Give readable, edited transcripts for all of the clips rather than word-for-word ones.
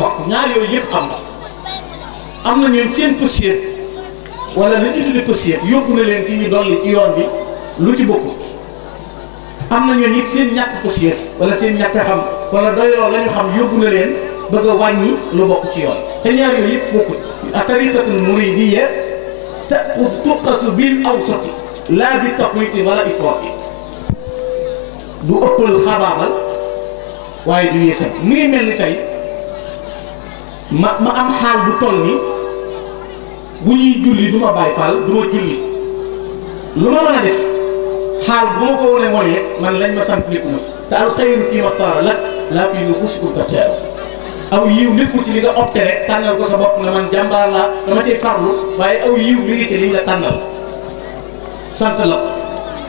bokk ñaar yooyu yëpp am na ñoom seen pësiyëf wala li ñu tudde pësiyëf yóbbu na leen ci ñu dolli ci yoon bi lu ci bokkut am na ñoom it seen ñàkk pësiyëf wala seen ñàkk xam wala doyloo la ñu xam yóbbu na leen bëgg a wàññi lu bokk ci yoon te ñaar yooyu yëpp bokkut a tariqatul muridiyya tuqasu bil awsati laa bi tafriti wala ifrati du ëppal xabaabal waaye du yéesal mu ngi mel ni tey ma am xaal bu toll ni bu ñuy julli du ma bàyyi faal du ma julli lu ma mën a def xaal bu ma ko wone man lañ ma sant nekku ma ci te al xayru fii maxtaara lak laa fii nufusikum taxtaaru aw yiw nekkul ci li nga opté rek tànnal ko sa bopp ne man jàmbaar laa dama cay farlu waaye aw yiw mi ngi ci liñ la tànnal sant la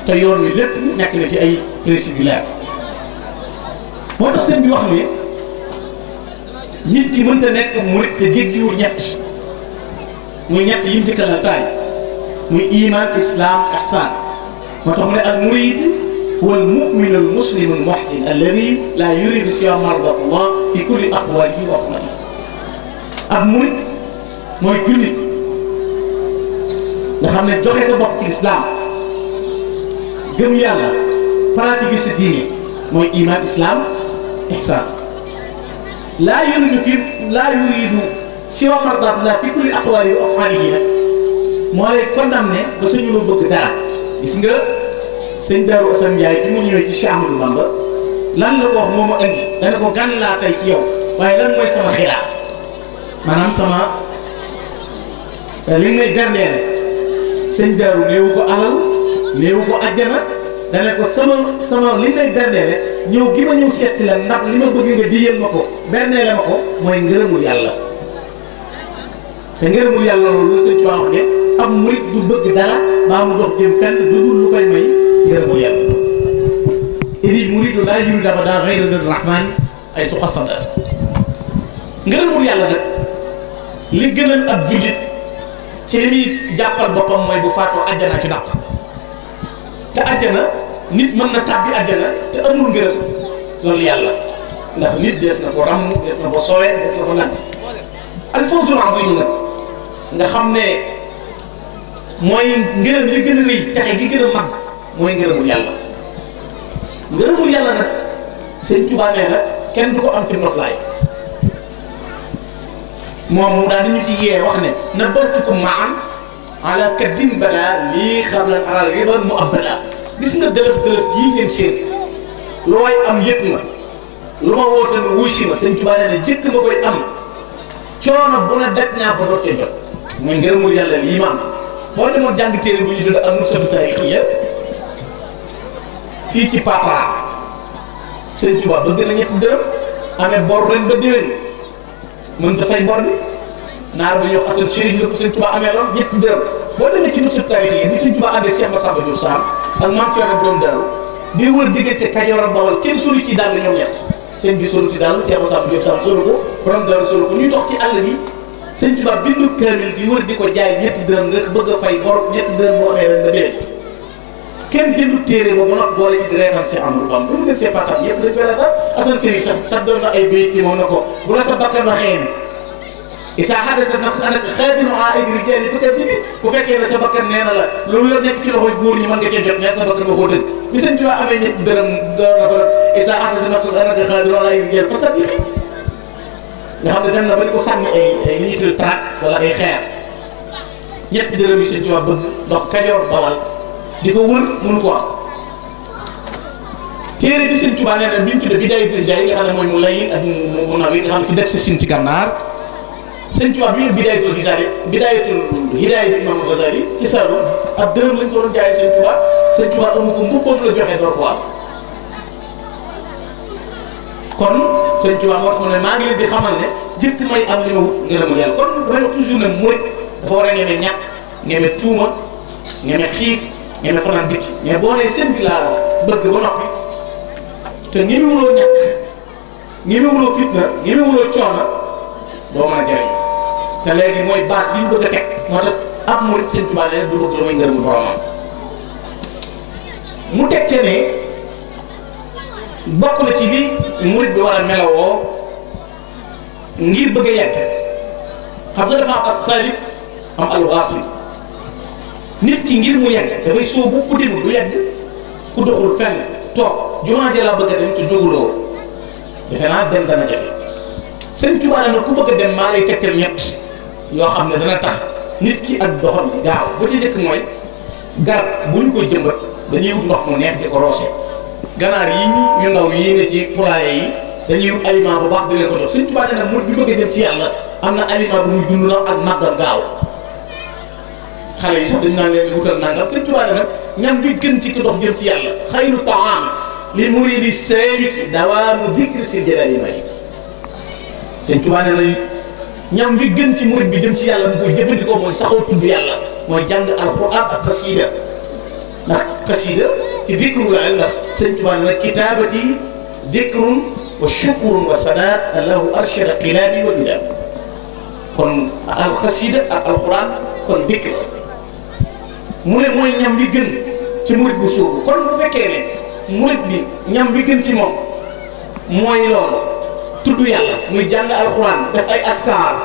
te yoon wi lépp nekk na ci ay principe yu leer moo tax sëñ bi wax ne nit ki mënta nekk murit te jéggiwul ñett muy ñett yi mu jëkkal taay muy iman islam ihsan moo tax mu ne al murid huwa al mu'min al muslim al muhsin alladi la yuridu siwa mardatullah fi kulli aqwalihi wa af'alihi ab murid mooy jullit nga xam ne joxe sa bopp ci lislaam gëm yàlla pratique sa diine mooy iman islam ihsan laa yuridu siwa mardatullah fi kulli aqwalihi wa af'alihi nag moo lay condamné ba suñu loo bëgg dara gis nga sëñ Darou Assane Ndiaye bi mu ñëwee ci Cheikh Ahmadou Bamba lan la ko wax moo ma indi dana ko gan laa tey ci yow waaye lan mooy sama xilaat maanaam sama li may berndeele sëñ Darou néewu ko alal néewu ko àjjana dana ko sama li may berndeele ñëw gi ma ñëw seet si la ndax li ma bëgg nga diyal ma ko berndeele ma ko mooy ngërëmul yàlla te ngërëmul yàlla loolu sëñ Tuubaa wax ne ab murit du bëgg dara maa mu dox jëm fenn du dul lu koy may ngërëmul yàlla idi muridu laa yuridu abadan ghayra ridal rahmani ay tuqasada ngërëmul yàlla nag li gënal ab jullit ci li muy jàppal boppam mooy bu faatoo àjjana ci dàq te àjjana nit mën na tàbbi àjjana te amul ngërëm loolu yàlla ndax nit dees na ko ràmm dees na ko soowee dees na ko nag alfawzul azim nag nga xam ne mooy ngërëm li gën a rëy texe gi gën a mag mooy ngërëmul yàlla ngërëmul yàlla nag sëñ Tuubaa nee na kenn du ko am ci noflaay moom mu daal di ñu ci yee wax ne na bantukum maan ala kaddin bada lii xam lan aral ridan mu abada gis nga dëlëf jii ngeen seen lu waay am yëpp ma lu ma woote ne wuy si ma sëñ Tuubaa nee na jëkk ma koy am coono bu ne daj naa ko doot cee jot muy ngërëmul yàlla lii ma am boo demoon jàng téere bu ñu tudd am nusatu taarixiyya fii ci Pataar sëñ Tuubaa bëgg na ñetti dërëm amee bor ren ba déwén mën ta fay bor bi naar ba ñuy wax Asan Chérif la ko sëñ Tuubaa amee lool ñetti dërëm boo demee ci nusatu taarixiyya bi sëñ Tuubaa ànd ak Cheikh Massamba Diop Sam ak Maam Cerno Borom Daaru di wër diggante Kajoor ak Bawol kenn solu ci dàll ñoom ñett sëñ bi solu ci dàll Cheikh Massamba Diop Sam solu ko Borom Daaru solu ko ñuy dox ci àll bi sëñ Tuubaa bindu kaamil di wër di ko jaay ñetti dërëm nga bëgg a fay bor ñetti dërëm moo amee ren nga déwén kenn jëndu téere boobu nag boole ci di reetaan si Amadou Bamba bu mu gën see patat yëpp dañ koy reetaan Asan Chérif sax doon na ay bayit ci moom na ko bu la sa bakkan waxee ne isa hadasa nafs anaka xaadinu aid rijaali fatab bi bu fekkee ne sa bakkan nee na la loolu yor nekk ci loxoy góor ñi mën nga cee jot mais sa bakkan nga koo dëgg bi sëñ Tuubaa amee ñetti dërëm doon na ko rek isa hadasa nafs anaka xaadinu aid rijaali fatab bi nga xam ne dem na ba ñu ko sànni ay li ñuy tudd trac wala ay xeer ñetti dërëm yi sëñ Tuubaa bëgg ndox Kajoor Bawal di ko wër mënu ko am téere bi sëñ Tuubaa nee na bi ñu tuddee Bidaayatul Hidaaya nga xam ne mooy mu layin ak mu naw yi nga xam ne ci dëkk si Siin ci gànnaar sëñ Tuubaa bi ñu Bidaayatul Hidaaya bi Imaam Gazaali ci Saalum ab dërëm lañ ko doon jaayee sëñ Tuubaa amu ko mbubbam la joxe door ko am kon sëñ Tuubaa moo tax mu ne maa ngi leen di xamal ne jëkk may am li ma wut ngërëmul yàlla kon damay wax toujours ne murit dafa war a ñeme ñàkk ñeme tuuma ñeme xiif ñeme fanaan bitti mais boo nee seen bi laa bëgg ba noppi te ñemewuloo ñàkk ñemewuloo fitna ñemewuloo coono doo mën a jëriñ te léegi mooy base bi ñu bëgg a teg moo tax ab murit sëñ Tuubaa ne du bëgg lu muy ngërëmul boromam mu teg ca ne bokk na ci li murit bi war a melowoo ngir bëgg a yegg xam nga dafa am as-salib am al-wasil nit ki ngir mu yegg dafay sóobu ku demul du yegg ku doxul fenn toog jumaa ja laa bëgg a dem te jóguloo defe naa dem dana jafe Sëñ Tuubaa nag ku bëgg a dem maa lay tegtal ñett yoo xam ne dana tax nit ki ak doxam gaaw ba ci njëkk mooy garab bu ñu koy jëmbat dañuy wut ndox mu neex di ko roose ganaar yi yu ndaw yii ne ci poulailler yi dañuy wut aliment bu baax di leen ko jox Sëñ Tuubaa nag mu bi bëgg a jëm ci yàlla am na aliment bu muy dund la ak màggam gaaw xale yi sax dañ naan leen wutal nangam Sëñ Tuubaa nag ñam bi gën ci ki dox jëm ci yàlla xayru taam li muridi saaliki dawaamu dikri si jalaali malik Sëñ Tuubaa ne na ñam bi gën ci murid bi jëm ci yàlla mu koy jëfandikoo mooy saxoo tudd yàlla mooy jàng alquran ak xasida ndax xasida ci dikru la ndax Sëñ Tuubaa ne nag kitaabati dikrun wa shukrun wa sadaat allahu arshada qilaami wa bidaat kon al xasida ak alquran kon dikr mu ne mooy ñam bi gën ci murid bu sóobu kon bu fekkee ne murid bi ñam bi gën ci moom mooy loolu tudd yàlla muy jàng alxuraan def ay askar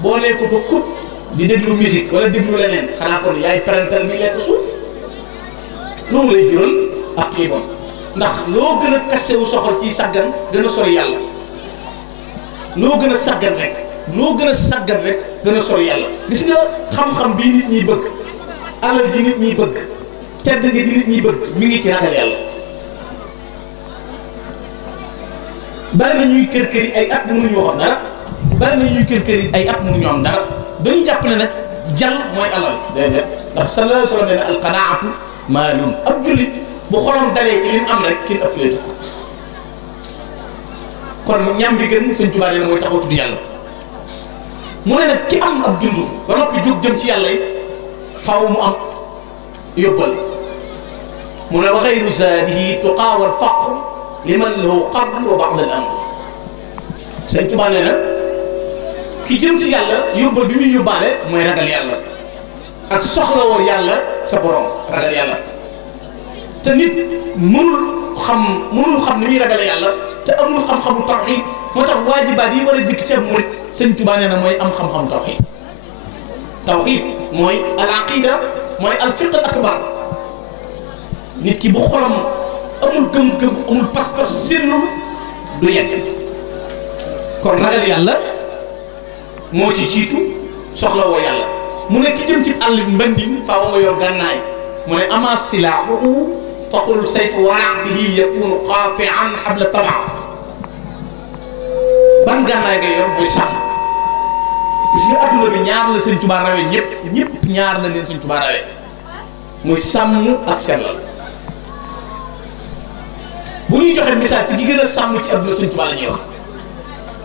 boo nee ko fa kut di déglu musique wala déglu leneen xanaa kon yaay parental bi lekk suuf lu mu lay jural ak kii bon ndax loo gën a kasewu soxal ci sàggan gën a sori yàlla loo gën a sàggan rek gën a sori yàlla gis nga xam-xam bii nit ñi bëgg alal ji nit ñi bëgg tedd nga ji nit ñi bëgg mi ngi ci ragal yàlla bari na ñuy kër kër yi ay at mënuñu xam dara bari na ñuy kër kër yi ay at mënuñu am dara dañu jàpp ne nag jàll mooy alal déedéet ndax sallallahu alayhi wa sallam nee na alqanaatu maalun ab jullit bu xolam dalee ci li mu am rek kin ëpp leetu kon ñam bi gën Sëñ Tuubaa nee na mooy taxaw tudd yàlla mu ne nag ki am ab dund ba noppi jóg jëm ci yàlla yi faaw mu am yóbbal mu ne wa xayru zaadihi tuqaa wal faqr liman lahu qabl wa ba'd al amr Sëñ Tuubaa nee na ki jëm ci yàlla yóbbal bi muy yóbbaale mooy ragal yàlla ak soxlawoo yàlla sa borom ragal yàlla te nit mënul xam ni muy ragale yàlla te amul xam-xamu tawxiid moo tax waajibaat yi war a dikk ci murit Sëñ Tuubaa nee na mooy am xam-xamu tawxiid mooy al aqida mooy al fiqh al akbar nit ki bu xolam amul gëm-gëm amul pas-pas sellul du yegg kon ragal yàlla moo ci jiitu soxlawoo yàlla mu ne ki jëm ci àll mbëndin faaw nga yor gànnaay mu ne ama silaahu faqul sayf wara bihi yakunu qati'an habla tama ban gànnaay nga yor mooy sàmm gis nga adduna bi ñaar la Sëñ Tuubaa rawee ñëpp ñaar la leen Sëñ Tuubaa rawee muy sàmm ak sellal bu ñuy joxe misaal ci gi gën a sàmm ci adduna Sëñ Tuubaa la ñuy wax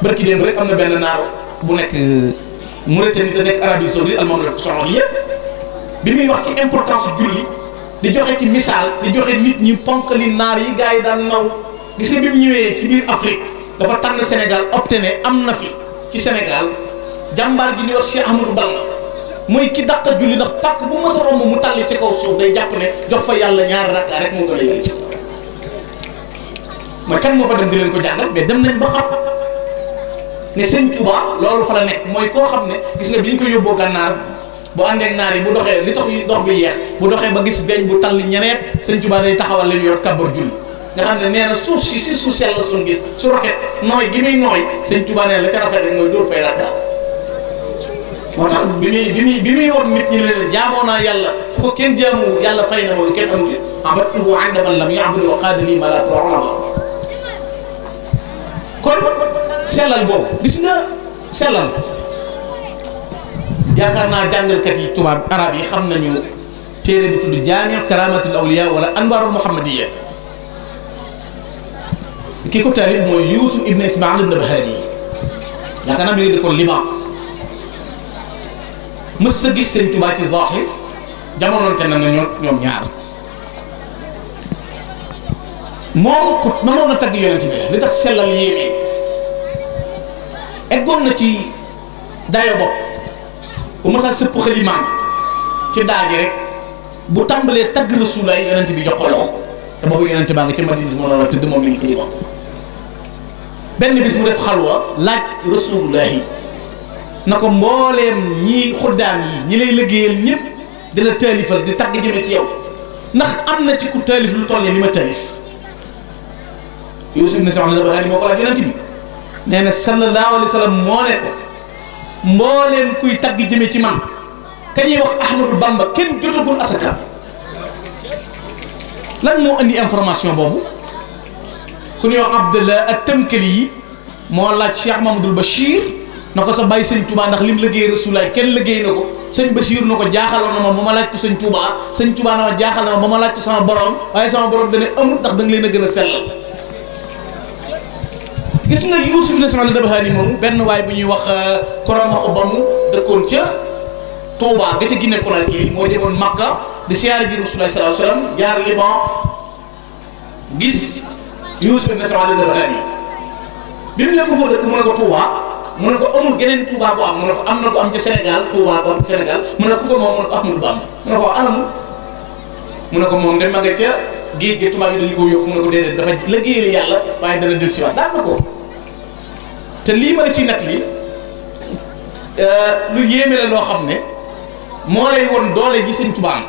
barki démb rek am na benn naar bu nekk Mauritanie te nekk Arabie Saoudite al-Mamlaka Saoudiya bi muy wax ci importance julli di joxe ci misaal di joxe nit ñi ponkali naar yi gars yi daan naw gis nga bi mu ñëwee ci biir Afrique dafa tànn Sénégal opté ne am na fi ci Sénégal jàmbaar gi ñuy wax Cheikh Ahmadou Bamba mooy ki dàq julli ndax pàkk bu mës a romb mu tàlli ci kaw suuf day jàpp ne jox fa yàlla ñaari rakka rek moo gën a yàlla ci mooy kan moo fa dem di leen ko jàngal mais dem nañ ba xam ne Sëñ Tuubaa loolu fa la nekk mooy koo xam ne gis nga bi ñu ko yóbboo gànnaar bu àndeek naar yi bu doxee li tax dox bi yeex bu doxee ba gis beñ bu talli ñeneen Sëñ Tuubaa day taxawal li mu yor kabar julli nga xam ne nee na suuf si suuf sell la suñu gis su rafet nooy gi muy nooy Sëñ Tuubaa nee la ca rafet rek mooy dóor fay rakka moo tax bi muy war nit ñi leen jaamoo naa yàlla fu ko kenn jaamuwul yàlla fay na ma lu kenn amuti abadtuhu inda man lam ya'bud wa qaadali ma la tu'lam kon sellal boobu gis nga sellal yaakaar naa jàngalkat yi tubaab arab yi xam nañu téere bi tudd jaami' karamatul awliya wala anwarul muhammadiyya ki ko taalif mooy Yuusuf ibn Ismail an-Nabhani yaakaar naa mi ngi dëkkoon Liban mës sa gis Sëñ Tuubaa ci zahir jamonoonte na ñoom ñaar moom ku mënoon a tagg yonent bi li tax sellal yéeme eggoon na ci dayo bopp bu masa sëpp xalimaam ci daaji rek bu tàmbalee tagg Rasulaay yonent bi jox ko loxo te boobu yonent baa nga ca Madina moo la tëdd moom mi ngi ci Liban benn bis mu def xalwa laaj rasulullahi na ko mbooleem ñi xuddaam yi ñi lay liggéeyal ñëpp di la taalifal di tagg jëme ci yow ndax am na ci ku taalif lu toll ne li ma taalif Yuusuf ibn Saad al-Nabahani moo ko laaj yonent bi nee na sallallahu alayhi wa sallam moo ne ko mbooleem kuy tagg jëme ci man ka ñuy wax Ahmadou Bamba kenn jotagul asaka lan moo indi information boobu ku ñuy wax Abdallah at-Tamkali yi moo laaj Cheikh Mamadou Bachir na ko sa bàyyi sëñ Touba ndax lim liggéey Rasulaay kenn liggéey na ko sëñ Bachir na ko jaaxaloon na ma ba ma laaj ko sëñ Touba sëñ Touba na ma jaaxal na ma ba ma laaj ko sama borom waaye sama borom dana amul ndax da nga leen a gën a sellal. gis nga Yuusuf ibn Saad al-Nabahani moomu benn waay bu ñuy wax Koromaxu Bamu dëkkoon ca Touba ga ca Guinée Conakry moo demoon Makka di siyaare ji Rasulaay sallallahu alayhi wa sallam jaar Liban gis Yuusuf ibn Saad al-Nabahani bi mu ne ko foo dëkk mu ne ko Touba mu ne ko amul geneen Touba bu am mu ne ko am na ko am ca Sénégal Touba bu am Sénégal mu ne ko moom mu ne ko Ahmadou Bamba mu ne ko anamu mu ne ko moom dem ma nga ca géej gi tubaab yi dañu ko yóbbu mu ne ko déedéet dafa liggéeyal yàlla waaye dana del siwaat daan na ko te lii ma la ciy natt li lu yéeme la loo xam ne moo lay won doole ji sëñ Touba am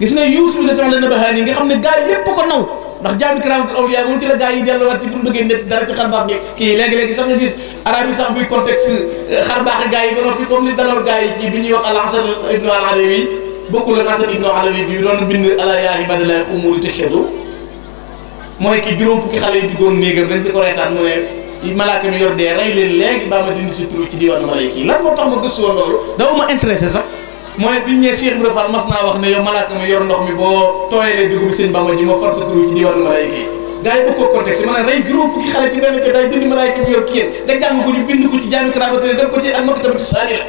gis nga Yuusuf ibn Saad al-Nabahani nga xam ne gaa yi yépp ko naw ndax jaami karaamatul awliya moom ci la gaa yi delluwaat ci bu ñu bëggee net dara ci xar baax bi kii léegi-léegi sax nga gis arab yi sax buy contexte xar baax gaa yi ba noppi comme li daloon gaa yi ci bi ñuy wax al-Hasan ibnu al-Alawi bokkul ak Hasan ibnu al-Alawi bi doon bind ala yaa ibadallahi umuri tashhadu mooy ki juróom fukki xale yi duggoon néegam rek di ko reetaan mu ne malaaka mi yor dee rey leen léegi baa ma dindi si turu ci diwaanu malayka yi lan moo tax ma gëstu woon loolu daw ma intéressé sax mooy bi ñu nee Cheikh Ibrahima Fall mas naa wax ne yow malaaka mi yor ndox mi boo tooyalee dugub bi sëñ Bamba ji ma far sa turu ci diwaanu malayka yi gars yi bëgg ko contexte ma ne rey juróom fukki xale ci benn jotaay dindi malaaka mi yor kii nga jàng ko ñu bind ko ci jaami karaamatul def ko ci ak maktabatu saamila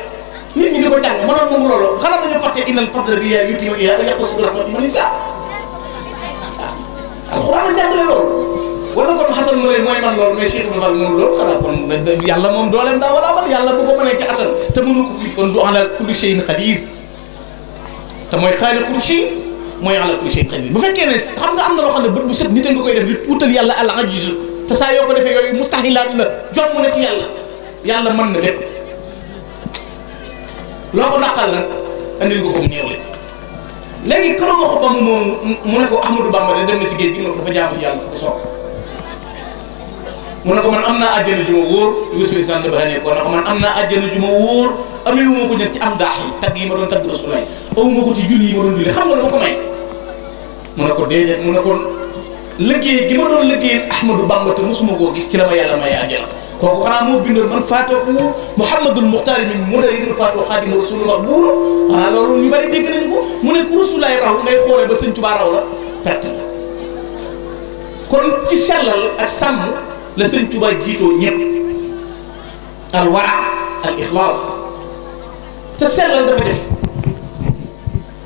nit ñi di ko jàng mënoon moom loolu xanaa dañu fàtte innal fadla bi yaa yuti yaa yaxusu bi rahmati man yashaa alxuraan la jàngale loolu wala kon Xasan mu ne mooy man loolu mais Cheikh Ibrahima Fall mënul loolu xanaa kon yàlla moom dooleem daa wala bal yàlla bu ko mënee ci Xasan te mënu ko kii kon du ala kulli shay'in qadir te mooy xaaliqu kulli shay mooy ala kulli shay'in qadir bu fekkee ne xam nga am na loo xam ne bët bu set nit a nga koy def di tuutal yàlla al ajiz te saa yoo ko defee yooyu mustahilaat la jomm na ci yàlla yàlla mën na lépp loo ko dàqal nag andil nga ko mu néew léegi këram waxu ba mu ne ko Ahmadou Bamba de dem na ci géej gi mu ne ko dafa jaamu ci yàlla fa ko soob mu ne ko man am naa àjjana ju ma wóor Yuusuf ibn Saad al-Nabahani ko ne ko man am naa àjjana ju ma wóor amee wu ma ko jël ci am daax yi tagg yi ma doon tagg Rasulaay aw ma ko ci julli yi ma doon julli xam nga dama ko may mu ne ko déedéet mu ne ko liggéey gi ma doon liggéeyal Ahmadou Bamba te mosuma koo gis ci la ma yàlla may àjjana kooku xanaa moo bindoon man faatahu Muhammadul Muxtaar min mudari min faatahu Xaadimu Rasulullah buuru ah loolu ñu bari dégg nañu ko mu ne ku Rasulaay raw ngay xoolee ba sëñ Tuubaa raw la perte la kon ci sellal ak sàmm la sëñ Tuubaa jiitoo ñëpp al wara al ixlaas te sellal dafa def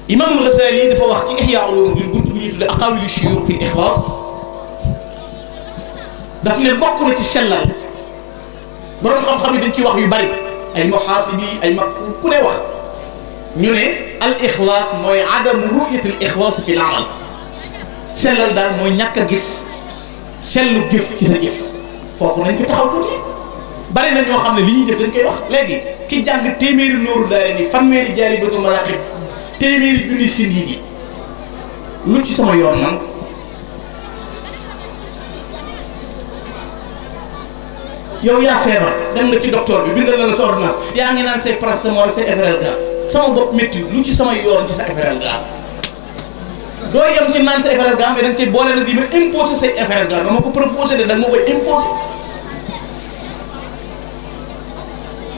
Imaamul Ghazali dafa wax ci Ihyaa Ulumuddin buntu bu ñuy tudde aqaawilu shuyuux fi ixlaas daf ne bokk na ci sellal borom xam-xam yi dañ ci wax yu bari ay muhaasibi ay mag ku ne wax ñu ne al ixlaas mooy adamu ru'yatil ixlaas fi l amal sellal daal mooy ñàkk a gis sellu jëf ci sa jëf foofu nañ fi taxaw tuuti bari na ñoo xam ne li ñuy def dañ koy wax léegi ki jàng téeméeri nooru daare ni fanweeri jaalibatul maraaxib téeméeri junni sindiidi lu ci sama yoon man yow yaa feebar dem nga ci docteur bi bindal na la sa ordonnance yaa ngi naan say paracétamol say Efferalgan sama bopp métti lu ci sama yoon ci sa Efferalgan doo yem ci naan sa Efferalgan mais da nga cay boole nag yi ma imposé say Efferalgan nga ma ko proposé de da nga ma koy imposé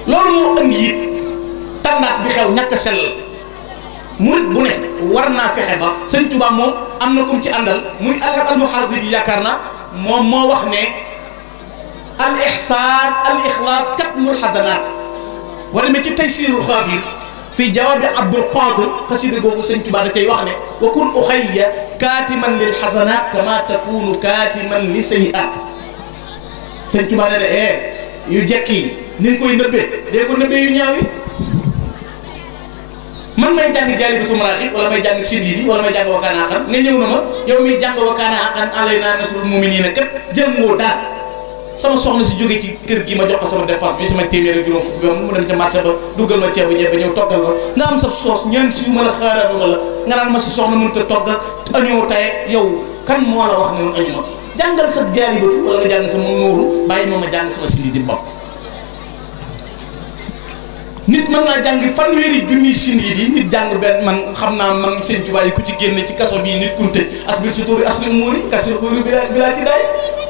loolu moo indi it tendance bi xew ñàkk a sell murit bu ne war naa fexe ba sëñ Tuubaa moom am na comme ci àndal muy al muhaasibi yi yaakaar naa moom moo wax ne al ihsaan al ixlaas katmul xasanaat wala mais ci taysiirul xaafir fii jawaabi Abdul Qaadir xasida googu sëñ Tuubaa da cay wax ne wa kun uxayya kaatiman lil xasanaat kama takunu kaatiman li sayyi'aat sëñ Tuubaa ne de yu jekk yi ni nga koy nëbbee dee ko nëbbee yu ñaaw yi man may jàng Jaalibatul Maraaxib wala may jàng Sindiidi wala may jàng wa kaana haqqan nga ñëw na ma yow mi jàng wa kaana haqqan alaynaa nasrul mu'miniina kat jëm ngoo daal sama soxna si jóge ci kër gi ma jox ko sama dépense bi sama téeméer ak juróom fukk bi mu dem ca marché ba duggal ma ceebu ñebe ñëw toggal ko nga am sa soos ñeen si ma la xaaraan ma la nga naan ma si soxna mënut a toggal añoo tay yow kan moo la wax ne man añu ma jàngal sa jaari batu wala nga jàng sama nóoru bàyyi ma jàng sama sindi di bopp nit mën naa jàng fanweeri junni sindi yi nit jàng benn man xam naa ma ngi seen tubaab yi ku ci génne ci kaso bii nit ku tëj asbil su tóori asbil muuri kasir xuuri bi laa ci daay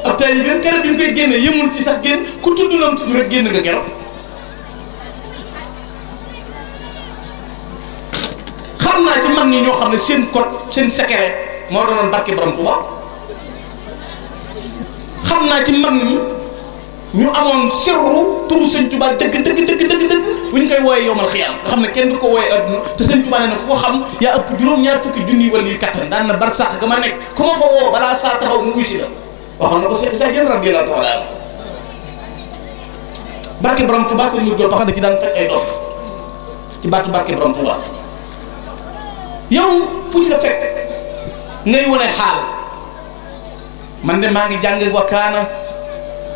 ab taali bi keroog bi ñu koy génne yëmul ci sax génn ku tudd nam tudd rek génn nga keroog xam naa ci mag ñi ñoo xam ne seen code seen secret moo doonoon barke borom Tuuba xam naa ci mag ñi ñu amoon sirru turu sëñ Tuuba dëgg bu ñu koy wooyee yowmal xiyaam nga xam ne kenn du ko wooyee adduna te sëñ Tuuba nee na ku ko xam yaa ëpp juróom-ñaar fukki junni wala yu kattan daan na bar sax ga ma nekk ku ma fa woo balaa saa taxaw mu wusi la waxoon na ko sa jën radiyallaahu taala anhu barke borom Tuuba sëñ Mouride Paxa da ci daan fekk ay dof ci baatu barke borom Tuuba yow fu ñu la fekk ngay wane xaal man de maa ngi jàng wakkaana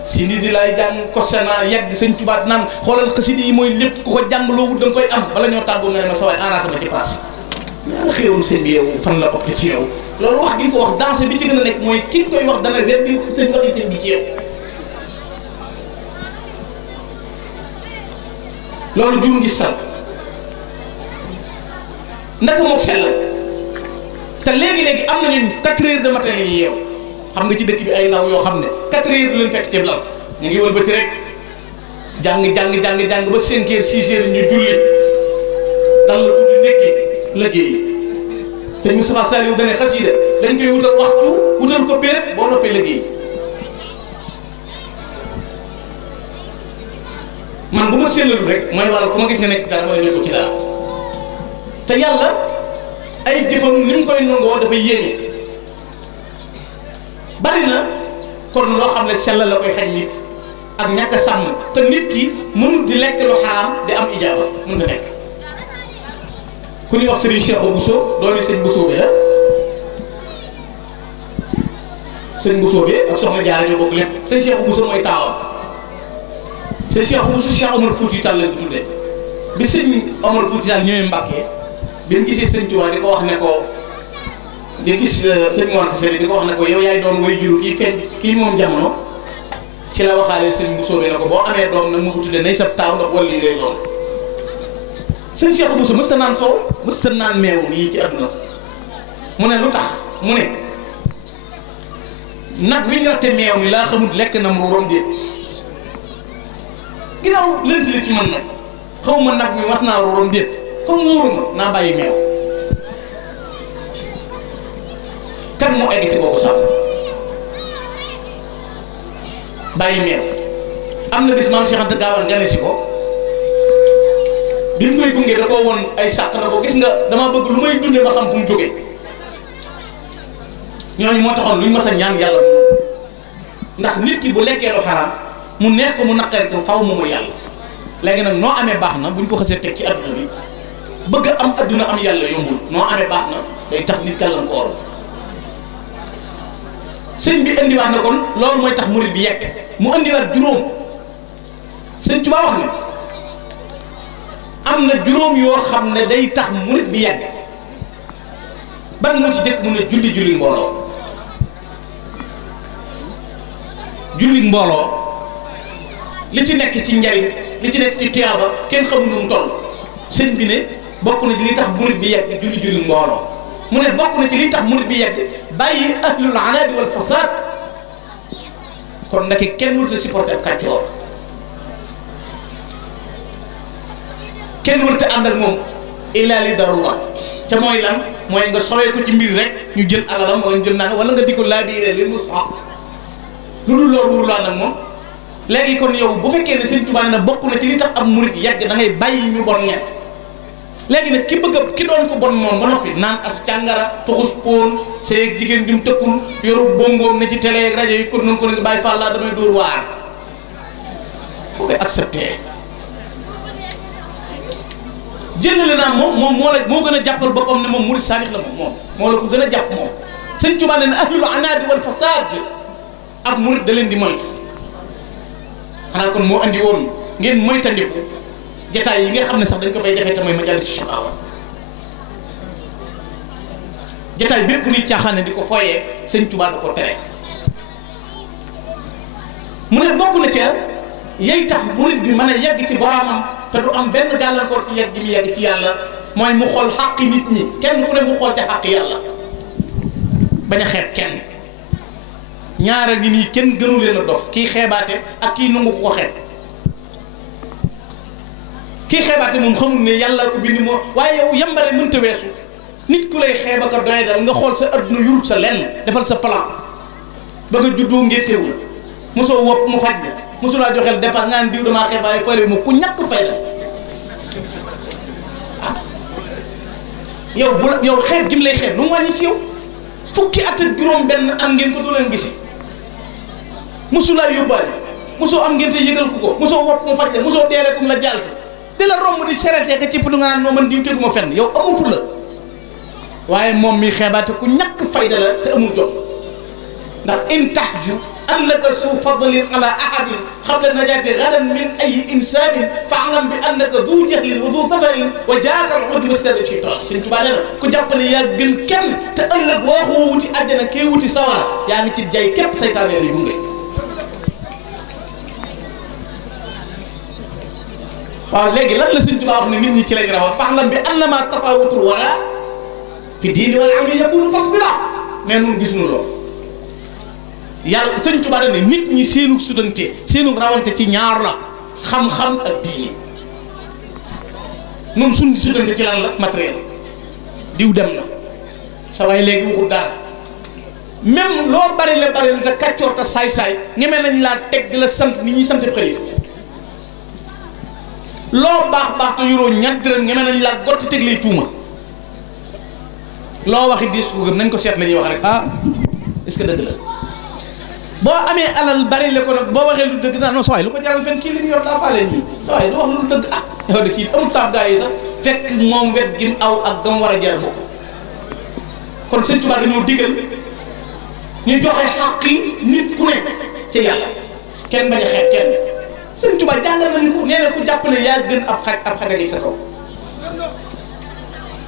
si nit di lay jàng kosena yegg sëñ Tuuba naan xoolal xasida yi mooy lépp ku ko jàng loo wut da nga koy am bala ñoo tàggoo nga ne ma sa waay enragé ba ci paas ñaana xéewul sëñ bi yow fan la opté ci yow loolu wax gi nga ko wax dansé bi ci gën a nekk mooy ki nga koy wax dana weddi sëñ waxi sëñ bi ci yow loolu jur ngi sal naka mook sellal te léegi-léegi am na ñun 4 heures de matin yi yeew xam nga ci dëkk bi ay ndaw yoo xam ne 4 heures du leen fekk ci lal ñu ngi wëlbati rek jàng ba 5 heures 6 heures ñu julli dal la tuuti nekki liggéey sëñ Moustapha Saliou dane xasida dañ koy wutal waxtu wutal ko béréb boo noppee liggéey man bu ma seetlu rek mooy waral ku ma gis nga nekk ci dara ma ne nekk ci dara te yàlla ay jëfam ni mu koy nangoo dafa yéeme bari na kon loo xam ne sell la koy xañ nit ak ñàkk a sàmm te nit ki mënut di lekk lu xaraam di am ijaaba mënut a nekk ku ñuy wax Serigne Cheikh Bousso doomi sëñ Bousso bi la sëñ Bousso bi ak soxna Jaara ñoo bokk lépp sëñ Cheikh Bousso mooy taawam sëñ Cheikh Bousso Cheikh Omar Fouti Tall lañ ko tuddee bi sëñ Omar Fouti Tall ñëwee Mbàkke bi mu gisee sëñ Tuubaa di ko wax ne ko di gis sëñ Mor Sëri di ko wax ne ko yow yaay doon way juru kii feeñ kii moom jamono ci la waxaale sëñ Bousso bi ne ko boo amee doom nag mu ko tuddee nay sab taaw ndax wàll yi lay doon sëñ Cheikh Bousso mës ta naan soow mës ta naan meew yi ci àdduna mu ne lu tax mu ne nag wi ñu ratte meew mi laa xamut lekk na mu ruuram déet ginnaaw lënt li ci man nag xaw ma nag mi mas naa ruuram déet comme wóoruma naa bàyyi meew kan moo egg ci boobu sax bàyyi meew am na bis maam Cheikh Anta Gaawaan gane si ko bi mu koy gunge da koo woon ay sàq na ko gis nga dama bëgg lu may dunde ma xam fu mu jógee ñooñu moo taxoon luñ mas a ñaan yàlla mu ndax nit ki bu lekkee lu xaraam mu neex ko mu naqari ko faw mu mooy yàlla léegi nag noo amee baax na buñ ko xasee teg ci adduna bi bëgg am adduna am yàlla yombul noo amee baax na day tax nit gàllankoor sëñ bi indiwaat na kon loolu mooy tax murid bi yegg mu indiwaat juróom sëñ Tuubaa wax ne am na juróom yoo xam ne day tax murid bi yegg ban moo ci jëkk mu ne julli mbooloo julli mbooloo li ci nekk ci njariñ li ci nekk ci tuyaaba kenn xamul nu mu toll sëñ bi ne bokk na ci li tax murid bi yegg julli mbooloo mu ne bokk na ci li tax murid bi yegg bàyyi ahlul anaadi wal fasaad kon ndeke kenn warut a supporté ab kàccoor kenn warut a ànd ak moom illaa li darura ca mooy lan mooy nga sowee ko ci mbir rek ñu jël alalam wala ñu jël nanga wala nga di ko laabiiree li mu soxla lu dul loolu wurulaa nag moom léegi kon yow bu fekkee ne Sëñ Tuubaa ne na bokk na ci li tax ab murid yegg da ngay bàyyi ñu bon ñett léegi nag ki bëgg ki doon ko bon moom ba noppi naan as càngara tuxus póon seeg jigéen di mu tëkkul yoru bongoom ne ci télé ak rajo yi kon noonu ko ne bàyyi fàllaa damay dóor waar foo koy accepté jëlale naa moom moo gën a jàppal boppam ne moom murid saadix la moom moo la ko gën a jàpp moom Sëñ Tuubaa ne ahlul anaadi wal fasaad ab murid da leen di moytu xanaa kon moo andi woon ngeen moytandiku jataay yi nga xam ne sax dañ ko fay defee te mooy majaalis shaqaawa jataay bépp bu ñuy caaxaane di ko fooyee sëñ Tuubaa da ko tere mu ne bokk na ca yey tax murid bi mën a yegg ci boromam te du am benn gàllankoor ci yegg gi mu yegg ci yàlla mooy mu xool xàqi nit ñi kenn ku ne mu xool ca xàq yàlla bañ a xeeb kenn ñaara ngi nii kenn gënu leen a dof kii xeebaate ak kii nangu ko xeeb kii xeebaate moom xamul ne yàlla ko bind moo waaye yow yambare mënta weesu nit ku lay xeeb ak a doy dal nga xool sa adduna yurut sa lenn defal sa plan ba nga juddoo ngéntewu la mosoo wopp mu faj la mosulaa joxeel dépense nga naan diw damaa xeeb waaye fële mu ku ñàkk fayda yow bu la yow xeeb gi mu lay xeeb lu mu wàññi ci yow fukki at ak juróom benn am ngeen ko doo leen gisi mosulaa yóbbaale mosoo am ngeen te yëgal ko mosoo wopp mu faj la mosoo deere kum la jaal si di la romb di serete ka cipp du nga naan noo man diw teguma fenn yow amu fu la waaye moom mi xeebaate ku ñàkk fayda la te amul jot ndax in tahju an laka su fadlin ala ahadin xabla najaati gadan min ay insanin fa alam bi annaka du jahlin wa du tafain wa jaaka al ujub stade shaytan Sëñ Tuubaa nee na ku jàpp ne yaa gën kenn te ëllëg waxoo wuti àjjana kee wuti sawara yaa ngi ci jay képp saytaane lay gunge waaw léegi lan la Sëñ Tuubaa wax ne nit ñi ci lañ rawa fa alam bi annama tafawutul wala fi diini wal amri yakunu fasbira mais nun gis nu lool yàlla Sëñ Tuubaa da ne nit ñi seenu sutante seenu rawante ci ñaar la xam-xam ak diini nun suñ di sutante ci lan la matériel diw dem na sa waay léegi waxul dara même loo bari la te kàccoor te saay-saay ñeme nañ laa teg di la sant ni ñuy sant xalifa loo baax te yoroo ñett dërëm ñeme nañ laa gotti teg lay tuuma loo waxi diis ko gëm nañ ko seet la ñuy wax rek ah est-ce que dëgg la boo amee alal bari la ko nag boo waxee lu dëgg sax non sa waay lu ko jaral fen kii li mu yor daa faale ñii sa waay du wax lu dëgg ah yow de kii amul taab gaa yi sax fekk moom wet gi mu aw ak dama war a jar bokk kon Sëñ Tuubaa dañoo digal ñu joxe xaqi nit ku ne ci yàlla kenn bañ a xeeb kenn Sëñ Tuubaa jàngal nañu ko nee na ku jàpp ne yaa gën ab xaj a gi sa kaw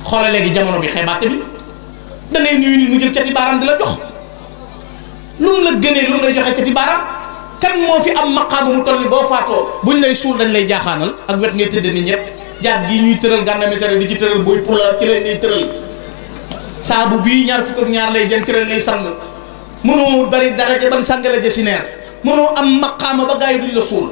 xoolal léegi jamono bi xeebaate bi da ngay nuyu nit mu jël cati baaraam di la jox lu mu la gënee lu mu lay joxe cati baaraam kan moo fi am maqaama mu toll ni boo faatoo buñ lay suul dañ lay jaaxaanal ak wet ngay tëdd ni ñëpp jaat gii ñuy tëral Gana Messere di ci tëral booy pour la ci lañ lay tëral saabu bii ñaar fukk ak ñaar lay jël ci lañ lay sang mënoo bari daraja ban sangale ja si neer mënoo am maqaama ba gaa yi duñ la suul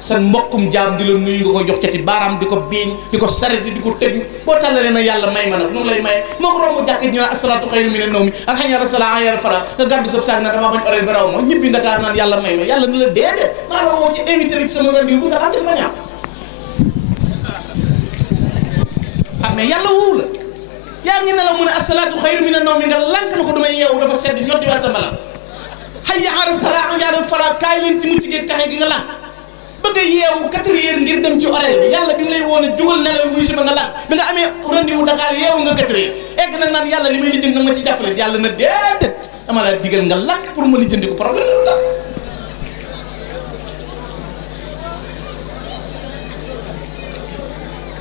sa mbokkum jaam di la nuyu nga koy jox cati baaraam di ko biiñ di ko sareti di ko tëju boo tàllalee na yàlla may ma nag noonu lay maye moo ko romb jàkk ñu naan asalaatu xayru mina nawmi ak xañaara sala ayara fara nga gàddu sab saag na damaa bañ orel bi raw ma ñibbi Ndakaar naan yàlla may ma yàlla ni la déedéet maa la woo ci invité rek sama rendez-vous bu nga daan def ma ñaam ah mais yàlla woowu la yaa ngi ne la mu ne asalaatu xayru mina nawmi nga lànk na ko damay yeewu dafa sedd ñotti war sa mbalam xañaara sala ayara fara kaay leen ci mucc geeg taxe gi nga lànk bëgg a yeewu 4 heures ngir dem ci horaire bi yàlla bi mu lay woon a jugal nelaw wuy si ba nga lànk bi nga amee rendez-vous Dakar yeewu nga 4 heures egg nag naan yàlla li may lijjanti nag ma ci jàppale yàlla na déedéet dama la digal nga lànk pour ma lijjanti ko problème la dara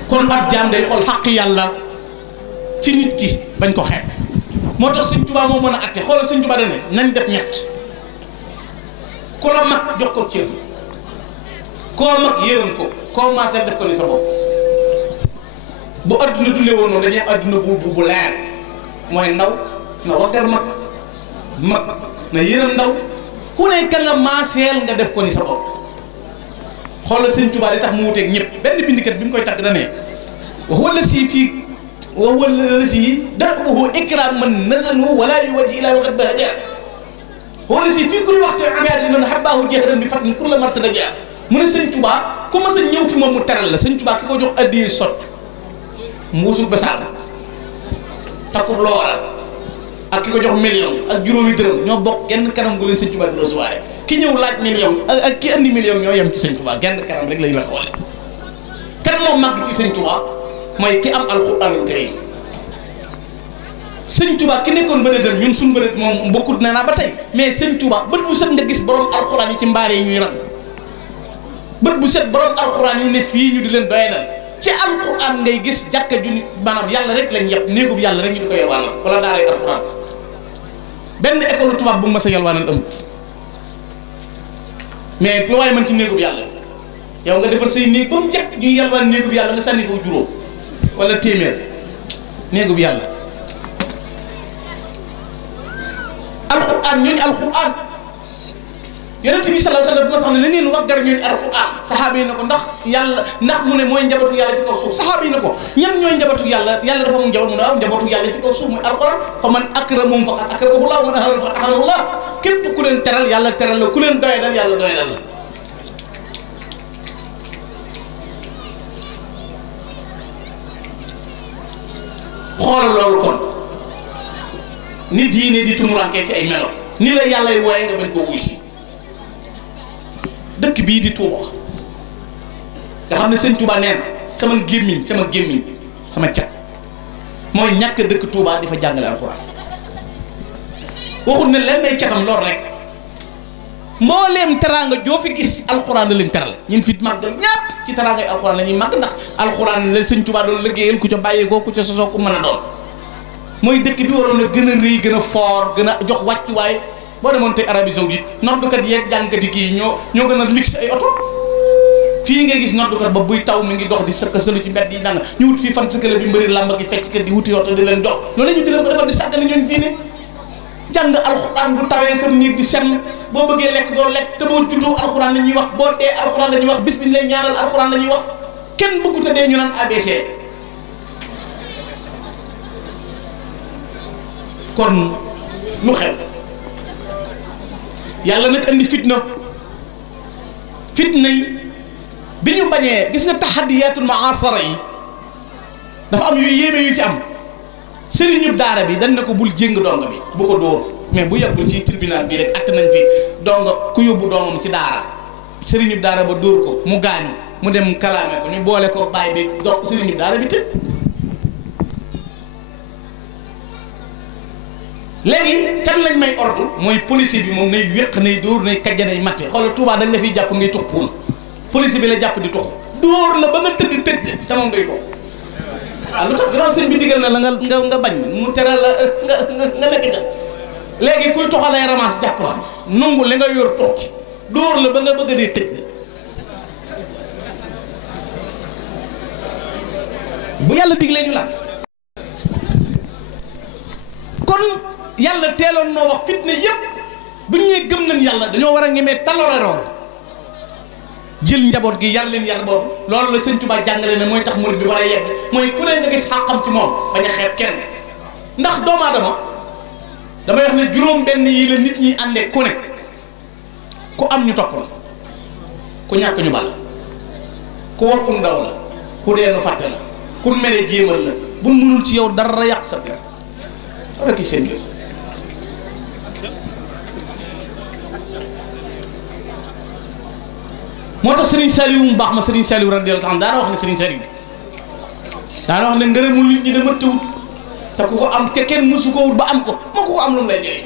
kon ab jaam day xool xaq yàlla ci nit ki bañ ko xeeb moo tax Sëñ Tuubaa moo mën a atte xoolal Sëñ Tuubaa dane nañ def ñett ku la mag jox ko cër koo mag yërëm ko koo maasee def ko ni sa bopp bu adduna dundee woon noonu dañuy adduna bu leer mooy ndaw na waggar mag na yërëm ndaw ku ne ka nga maaseel nga def ko ni sa bopp xoolal Sëñ Tuubaa li tax mu wuteeg ñëpp benn bindikat bi mu koy tàgg da ne wala si fii wala si dabuhu ikram man nazalu wala yuwajji ila waqat bahaja wala si fii kulli waxtu abaadi man habbaahu jahran bi fatn kulla martadaja mu ne Sëñ Tuubaa ku ma sa ñëw fi moom mu teral la Sëñ Tuubaa ki ko jox addiye socc mbuusul basaab takku loora ak ki ko jox million ak juróomi dërëm ñoo bokk genn kanam gu leen Sëñ Tuubaa di recevoir ki ñëw laaj million ak ki andi million ñoo yem ci Sëñ Tuubaa genn kanam rek lañ la xoole kan moom màgg ci Sëñ Tuubaa mooy ki am alxuraanul karim Sëñ Tuubaa ki nekkoon bëdëtam ñun suñu bëdët moom bokkut nee naa ba tey mais Sëñ Tuubaa bët bu set nga gis borom alxuraan yi ci mbaar yi ñuy ran bët bu set borom alxuraan yi ne fii ñu di leen doyadal ci alxuraan ngay gis jàkka ju maanaam yàlla rek lañ yëpp néegub yàlla rek ñu di ko yalwaanal wala daaray alxuraan benn école tubaab bu mu mas a yalwaanal amut mais lu waaye mën ci néegub yàlla yow nga defar say néeg ba mu jekk ñuy yalwaan néegub yàlla nga sànni foofu juróom wala téeméer néegub yàlla alxuraan ñooñu alxuraan yonent bi sallallahu alayhi wa sallam dafa sax ne na ngeen waggar ñooñu alxuraan saxaaba yi ne ko ndax yàlla ndax mu ne mooy njabootu yàlla ci kaw suuf saxaaba yi ne ko ñan ñooy njabootu yàlla yàlla dafa moom njaboot mu ne waaw njabootu yàlla ci kaw suuf mooy alxuraan fa man akramahum faqad akramahu Allah wa man ahanahum faqad ahanahu Allah képp ku leen teral yàlla teral la ku leen doyadal yàlla doyadal la xoolal loolu kon nit diine di tumurankee ci ay melo ni la yàlla y wooye nga bañ koo wuy si dëkk bii di Touba nga xam ne sëñ Touba nee na sama gémmiñ sama cat mooy ñàkk dëkk Touba di fa jàngale alxuraan waxut ne leen nay catam lool rek mbooleem teraanga joo fi gis alxuraan la leen teral ñun fit màggal ñàpp ci teraangay alxuraan la ñuy màgg ndax alxuraan la sëñ Touba doon liggéeyal ku ca bàyyeekoo ku ca sosoo ku mën a doon mooy dëkk bi waroon a gën a rëy gën a foor gën a jox wàccuwaay boo demoon tey Arabie Saoudite noddukat yeeg jàngkat yi kii ñoo gën a ligg ay oto fii ngay gis noddukat ba buy taw mi ngi dox di sëkk sëlu ci mbedd yi nanga ñu wut fii fan sa kële bi mbëri làmb gi fecc kat di wuti oto di leen jox loolu la ñu di leen ko defal di sàggane ñoon diine jàng alxuraan bu tawee sa néeg di senn boo bëggee lekk doo lekk te boo juddoo alxuraan la ñuy wax boo dee alxuraan la ñuy wax bis bi ñu lay ñaanal alxuraan la ñuy wax kenn bëggu te dee ñu naan ABC kon lu xew yàlla nag andi fitna yi bi ñu bañee gis nga taxadiyatul maasara yi dafa am yu yéeme yu ci am sëriñu daara bi dañ ne ko bul jéng donga bi bu ko dóor mais bu yàggul ci tribunal bii rek att nañ fi donga ku yóbbu doomam ci daara sëriñu daara ba dóor ko mu gaañu mu dem kalaame ko ñu boole ko baay bi dox sëriñu daara bi tëj léegi kan lañ may ordre mooy policier bi moom nay wéq nay dóor nay kajja nay matte xoolal Touba dañ la fiy jàpp ngay tux puun policier bi la jàpp di tux dóor la ba nga tëdd tëj la te moom ngay tux lu tax gannaaw sëñ bi digal na la nga bañ mu teral la nga nekk ca léegi kuy toxalay ramas jàpp la nungu li nga yor tux ci dóor la ba nga bëgg a dee tëj la bu yàlla diglee ñu la kon yàlla teeloon noo wax fitna yëpp bu ñu ñee gëm nañ yàlla dañoo war a ñemee taloreroor jël njaboot gi yar leen yar boobu loolu la sëñ Tuubaa jàngale ne mooy tax murid bi war a yegg mooy ku ne nga gis xàqam ci moom bañ a xeeb kenn ndax doomu aadama damay wax ne juróom benn yi la nit ñi àndee ku ne ku am ñu topp la ku ñàkk ñu bal ku wopp nu daw la ku dee nu fàtte la ku mere jéemal la bu mënul ci yow dara yàq sa der rek seen biir moo tax Serigne Saliou mu baax ma Serigne Saliou radiyallahu anhu daana wax ne Serigne Saliou daana wax ne ngërëmul nit ñi dama tëwut te ku ko am te kenn mësu ko wut ba am ko moo ko am lu mu lay jëriñ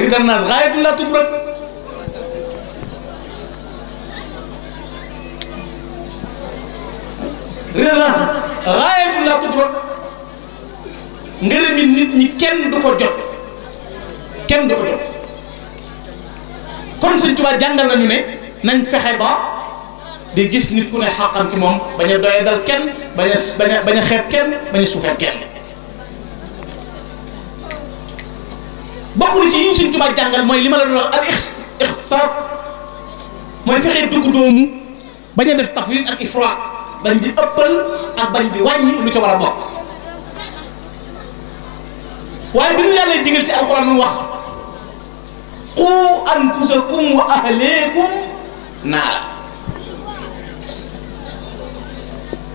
ridan naas gaayatun laa tudrak ridan naas gaayatun laa tudrak ngërëmi nit ñi kenn du ko jot kon Sëñ Tuubaa jàngal nañu ne nañ fexe ba di gis nit ku ne xàqam ci moom bañ a doyadal kenn bañ a xeeb kenn bañ a suufeel kenn bokk na ci yi ñu Sëñ Tuubaa jàngal mooy li ma la doon wax al ixtisaab mooy fexe dugg doomu bañ a def tafriit ak ifraat bañ di ëppal ak bañ di wàññi lu ca war a bokk waaye bi ñu yàlla digal ci alxuraan mu wax qu anfusakum wa ahlikum naara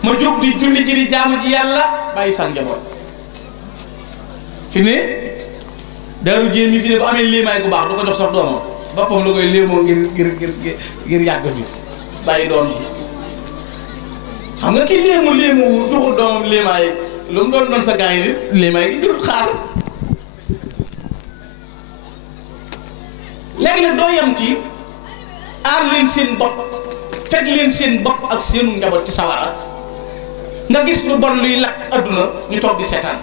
ma jóg di julli ji di jaamu ji yàlla bàyyi sa njaboot fi ne daaru jéem yi fi ne bu amee liimaay gu baax du ko jox sax doomam boppam la koy léemoo ngir yàgg fi bàyyi doom ji xam nga ki léemu joxul doomam liimaay lu mu doon sa gaañ nit liimaay gi jurut xaar léegi nag doo yem ci aar leen seen bopp fekk leen seen bopp ak seenu njaboot ci sawara nga gis lu bon luy lakk adduna ñu toog di seetaan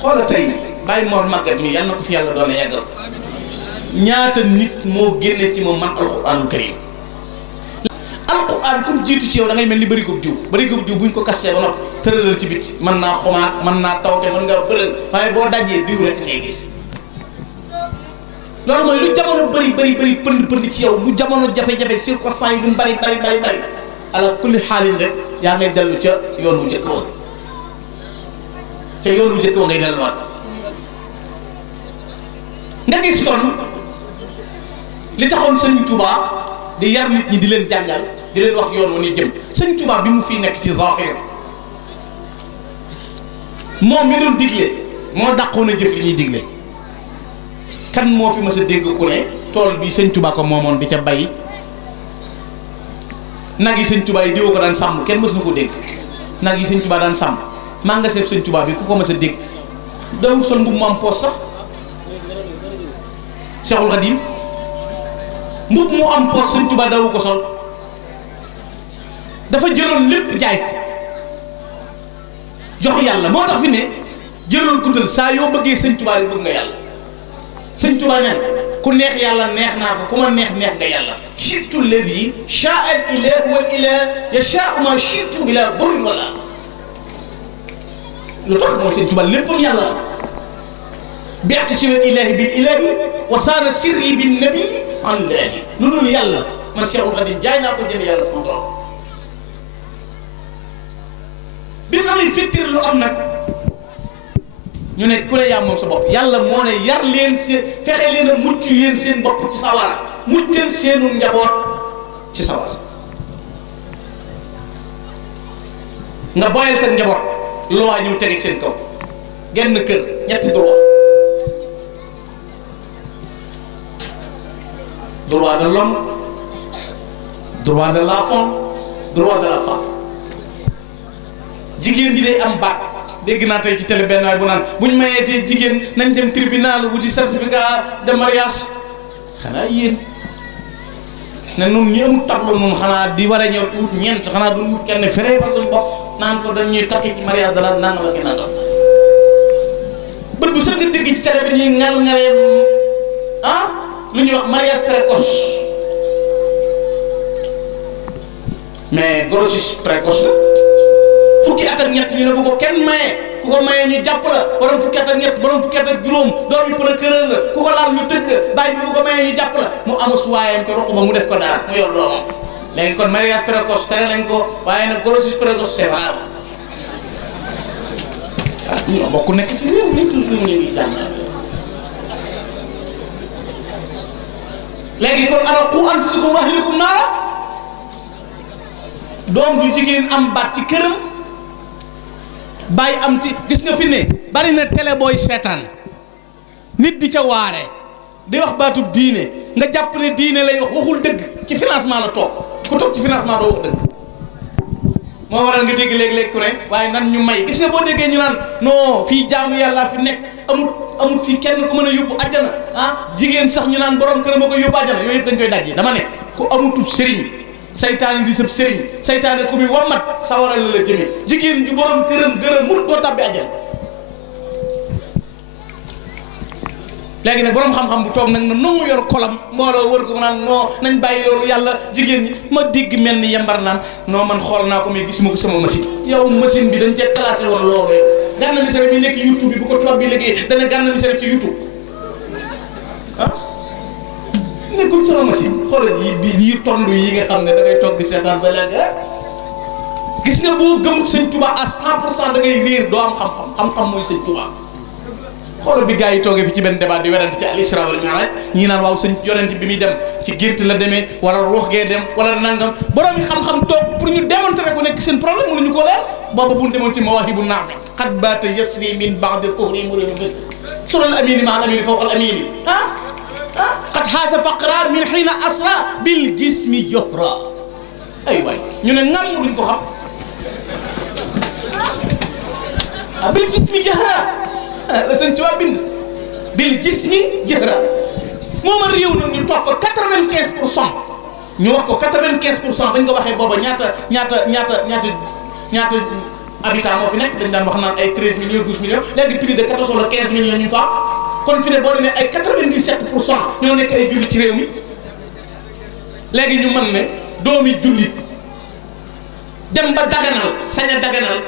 xoola tey bàyyi Mor Maguette mi yàlla na ko fi yàlla doole yàggal ñaata nit moo génne ci moom man alxuraanul karim alxuraan comme jiitu ci yow da ngay mel ni bërigub jiw buñ ko kassee ba noppi tëralal ci biti mën naa xomaat mën naa tawte mën nga bërël waaye boo dajee diw rek ngay gis loolu mooy lu jamono bëri pënd ci yow lu jamono jafe-jafe circonstance yi duñ bëri ala kulli xaalin rek yaa ngay dellu ca yoon wu jëkk woon ngay delluwaat nga gis kon li taxoon Sëriñ Tuubaa di yar nit ñi di leen jàngal di leen wax yoon wu ni jëm Sëriñ Tuubaa bi mu fii nekk ci zahir moom mi doon digle moo dàqoon a jëf li ñuy digle kan moo fi mës a dégg ku ne tool bi Sëriñ Tuubaa ko moomoon di ca bay nag yi Sëriñ Tuubaa yi diwoo ko daan sàmm kenn mës na ko dégg nag yi Sëriñ Tuubaa daan sàmm magasin Sëriñ Tuubaa bi ku ko mës a dégg dawul sol mbubb mu am poos sax Cheikhul Khadim mbubb mu am poos Sëriñ Tuubaa dawu ko sol dafa jëloon lépp jaay ko jox yàlla moo tax fi ne jëloon guddal saa yoo bëggee Sëriñ Tuubaa rek bëgg nga yàlla Sëriñ Tuubaa ne ku neex yàlla neex naa ko ku ma neex neex nga yàlla shi'tu lladi sha'a al-ilahu wal ilahu yasha'u ma shi'tu bila dhurrin wala lu tax moo Sëriñ Tuubaa léppam yàlla la bi'tu siwa ilahi bil ilahi wa saana sirri bin nabi an ilahi lu dul yàlla man Cheikhul Khadim jaay naa ko jënd yàlla sama borom bi nga xam ne fittir lu am nag ñu ne ku ne yaa moom sa bopp yàlla moo ne yar leen seen fexe leen a mucc yéen seen bopp ci sawara muccal seenu njaboot ci sawara nga boyal sa njaboot loi ñëw tege seen kaw genn kër ñetti droit de l'homme droit de l'enfant droit de la femme jigéen ji day am baat dégg naa tey ci télé benn waay bu naan buñ mayeetee jigéen nañ dem tribunal wuti certificat de mariage xanaa yéen ne nun ñu amul tableau nun xanaa di war a ñëw ut ñeent xanaa du ut kenn fere ba suñu bopp naan ko dañuy takki ci mariage dala nanga ma ki nanga bët bu sët nga dégg ci télé bi ñuy ngal-ngareem lu ñuy wax mariage précoce mais grossesse précoce la fukki at ak ñett ñu ne bu ko kenn maye ku ko maye ñu jàpp la borom fukki at ak ñett borom fukki at ak juróom doom yi procureur la ku ko laal ñu tëj la bàyyi bi bu ko maye ñu jàpp la mu amu suwaayam ko roq ba mu def ko dara mu yor doomam léegi kon mariage précoce tere nañ ko waaye nag grossesse précoce c'est vrai ñoo bokk nekk ci réew mi toujours ñu ngi jàng léegi kon ana qu anfusakum wa ahlikum naara doom ju jigéen am baat ci këram bàyyi am ci gis nga fi ne bari na télé booy seetaan nit di ca waare di wax baatub diine nga jàpp ne diine lay wax waxul dëgg ci financement la toog ku toog ci financement doo wax dëgg moo waral nga dégg léeg-léeg ku ne waaye nan ñu may gis nga boo déggee ñu naan non fii jaamu yàlla fi nekk amut fii kenn ku mën a yóbbu àjjana jigéen sax ñu naan borom këram a ko yóbbu àjjana yooyu yëpp dañ koy dajji dama ne ku amutub sëriñ saytaane di sëb sëriñ saytaane ku muy wammat sawara la la jëmee jigéen ju borom këram gërëm mut doo tàbbi àjjana léegi nag borom xam-xam bu toog nag na nu mu yor kolam mbooloo wër ko mu naan non nañ bàyyi loolu yàlla jigéen ñi ma dégg mel ni yembar naan non man xool naa ko mais gisuma ko sama machine yow machine bi dañ cee classé woon loolu Gana Messere bi nekk YouTube bi bu ko tubaab bi liggéey dana Gana Messere ci YouTube nekkul sama machine xoolal yi tondu yi nga xam ne da ngay toog di seetaan ba léegi gis nga boo gëmut Sëñ Tuubaa à 100% da ngay réer doo am xam-xam mooy Sëñ Tuubaa xoolal bi gars yi toogee fi ci benn débat di werante ci al isra wal mi'raj ñii naan waaw sëñ yonent bi muy dem ci gént la demee wala ruux gee dem wala nangam borom yi xam-xam toog pour ñu démontrer ko nekk seen problème mënuñu ko leer booba bu ñu demoon ci mawaahibu naafi qad baata yasri min ba'di tuhri muridu bis sural amini ma al amini fawqa al amini qad haasa faqra min xiina asra bil jismi yohra ay waay ñu ne ngam duñ ko xam bil jismi jahra la sëñ Tuubaa bind bil jismi jahra mooma réew nag ñu toog fa 95% ñu wax ko 95% bañ ko waxee booba ñaata habitat moo fi nekk dañ daan wax naan ay 13 millions 12 millions léegi plus de 14 wala 15 millions ñu ko am kon fi ne boo demee ay 97% ñoo nekk ay jullit ci réew mi léegi ñu mën ne doomi jullit dem ba daganal sañ a daganal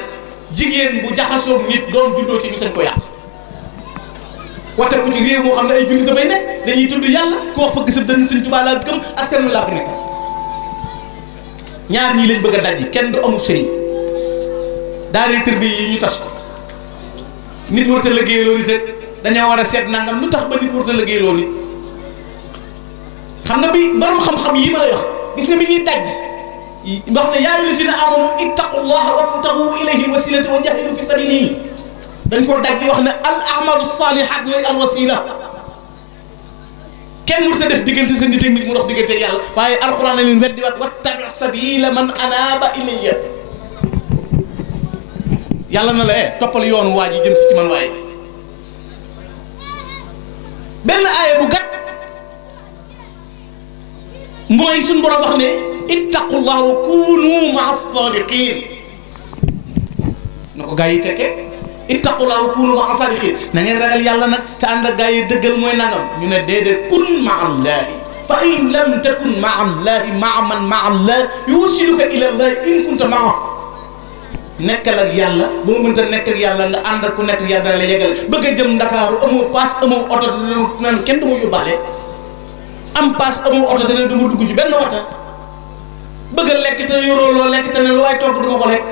jigéen bu jaxasoog nit doom juddoo ci ñu sañ ko yàq wate ko ci réew moo xam ne ay jullit dafay nekk dañuy tudd yàlla ku wax fa gisab dënn Sëñ Tuubaa laa gëm askan wi laa fi nekk ñaar ñii lañ bëgg a daj kenn du amul sëriñ daal tërbi yi ñu tas ko nit warut a liggéeyloo nit rek dañoo war a seet nangam lu tax ba nit warut a liggéeyloo nit xam nga bi borom xam-xam yi ma lay wax gis nga bi ñuy daj wax ne yaa ayyuhal lazina amanu ittaqullaha wabtaghu ilayhi alwasilata wa jahidu fi sabilihi dañ ko daj wax ne al a'malu salihat mooy al wasila kenn warut a def diggante sa nit ak nit mu dox diggante yàlla waaye alxuraan na leen weddi waat wattabi' sabila man anaba ilayya yàlla na la toppal yoonu waa ji jëm si ci man waaye benn aaya bu gàtt mooy suñ borom wax ne ittaqullah wa kunu ma'a sadiqin na ko gaa yi tekkee ittaqullah wa kunu ma'a sadiqin na ngeen ragal yàlla nag te ànd ak gaa yi dëggal mooy nangam ñu ne déedéet kun ma'a allahi fa in lam takun ma'a allahi ma'a man ma'a allah yusiluka ila allahi in kunta ma'a nekkal ak yàlla boo mënta nekk ak yàlla nga ànd ak ku nekk ak yàlla dana la yegal bëgg a jëm Ndakaaru amoo paas amoo oto naan kenn du ma yóbbaale am paas amoo oto te ne du ma dugg ci benn oto bëgg a lekk te yoroo loo lekk te ne lu waay togg du ma ko lekk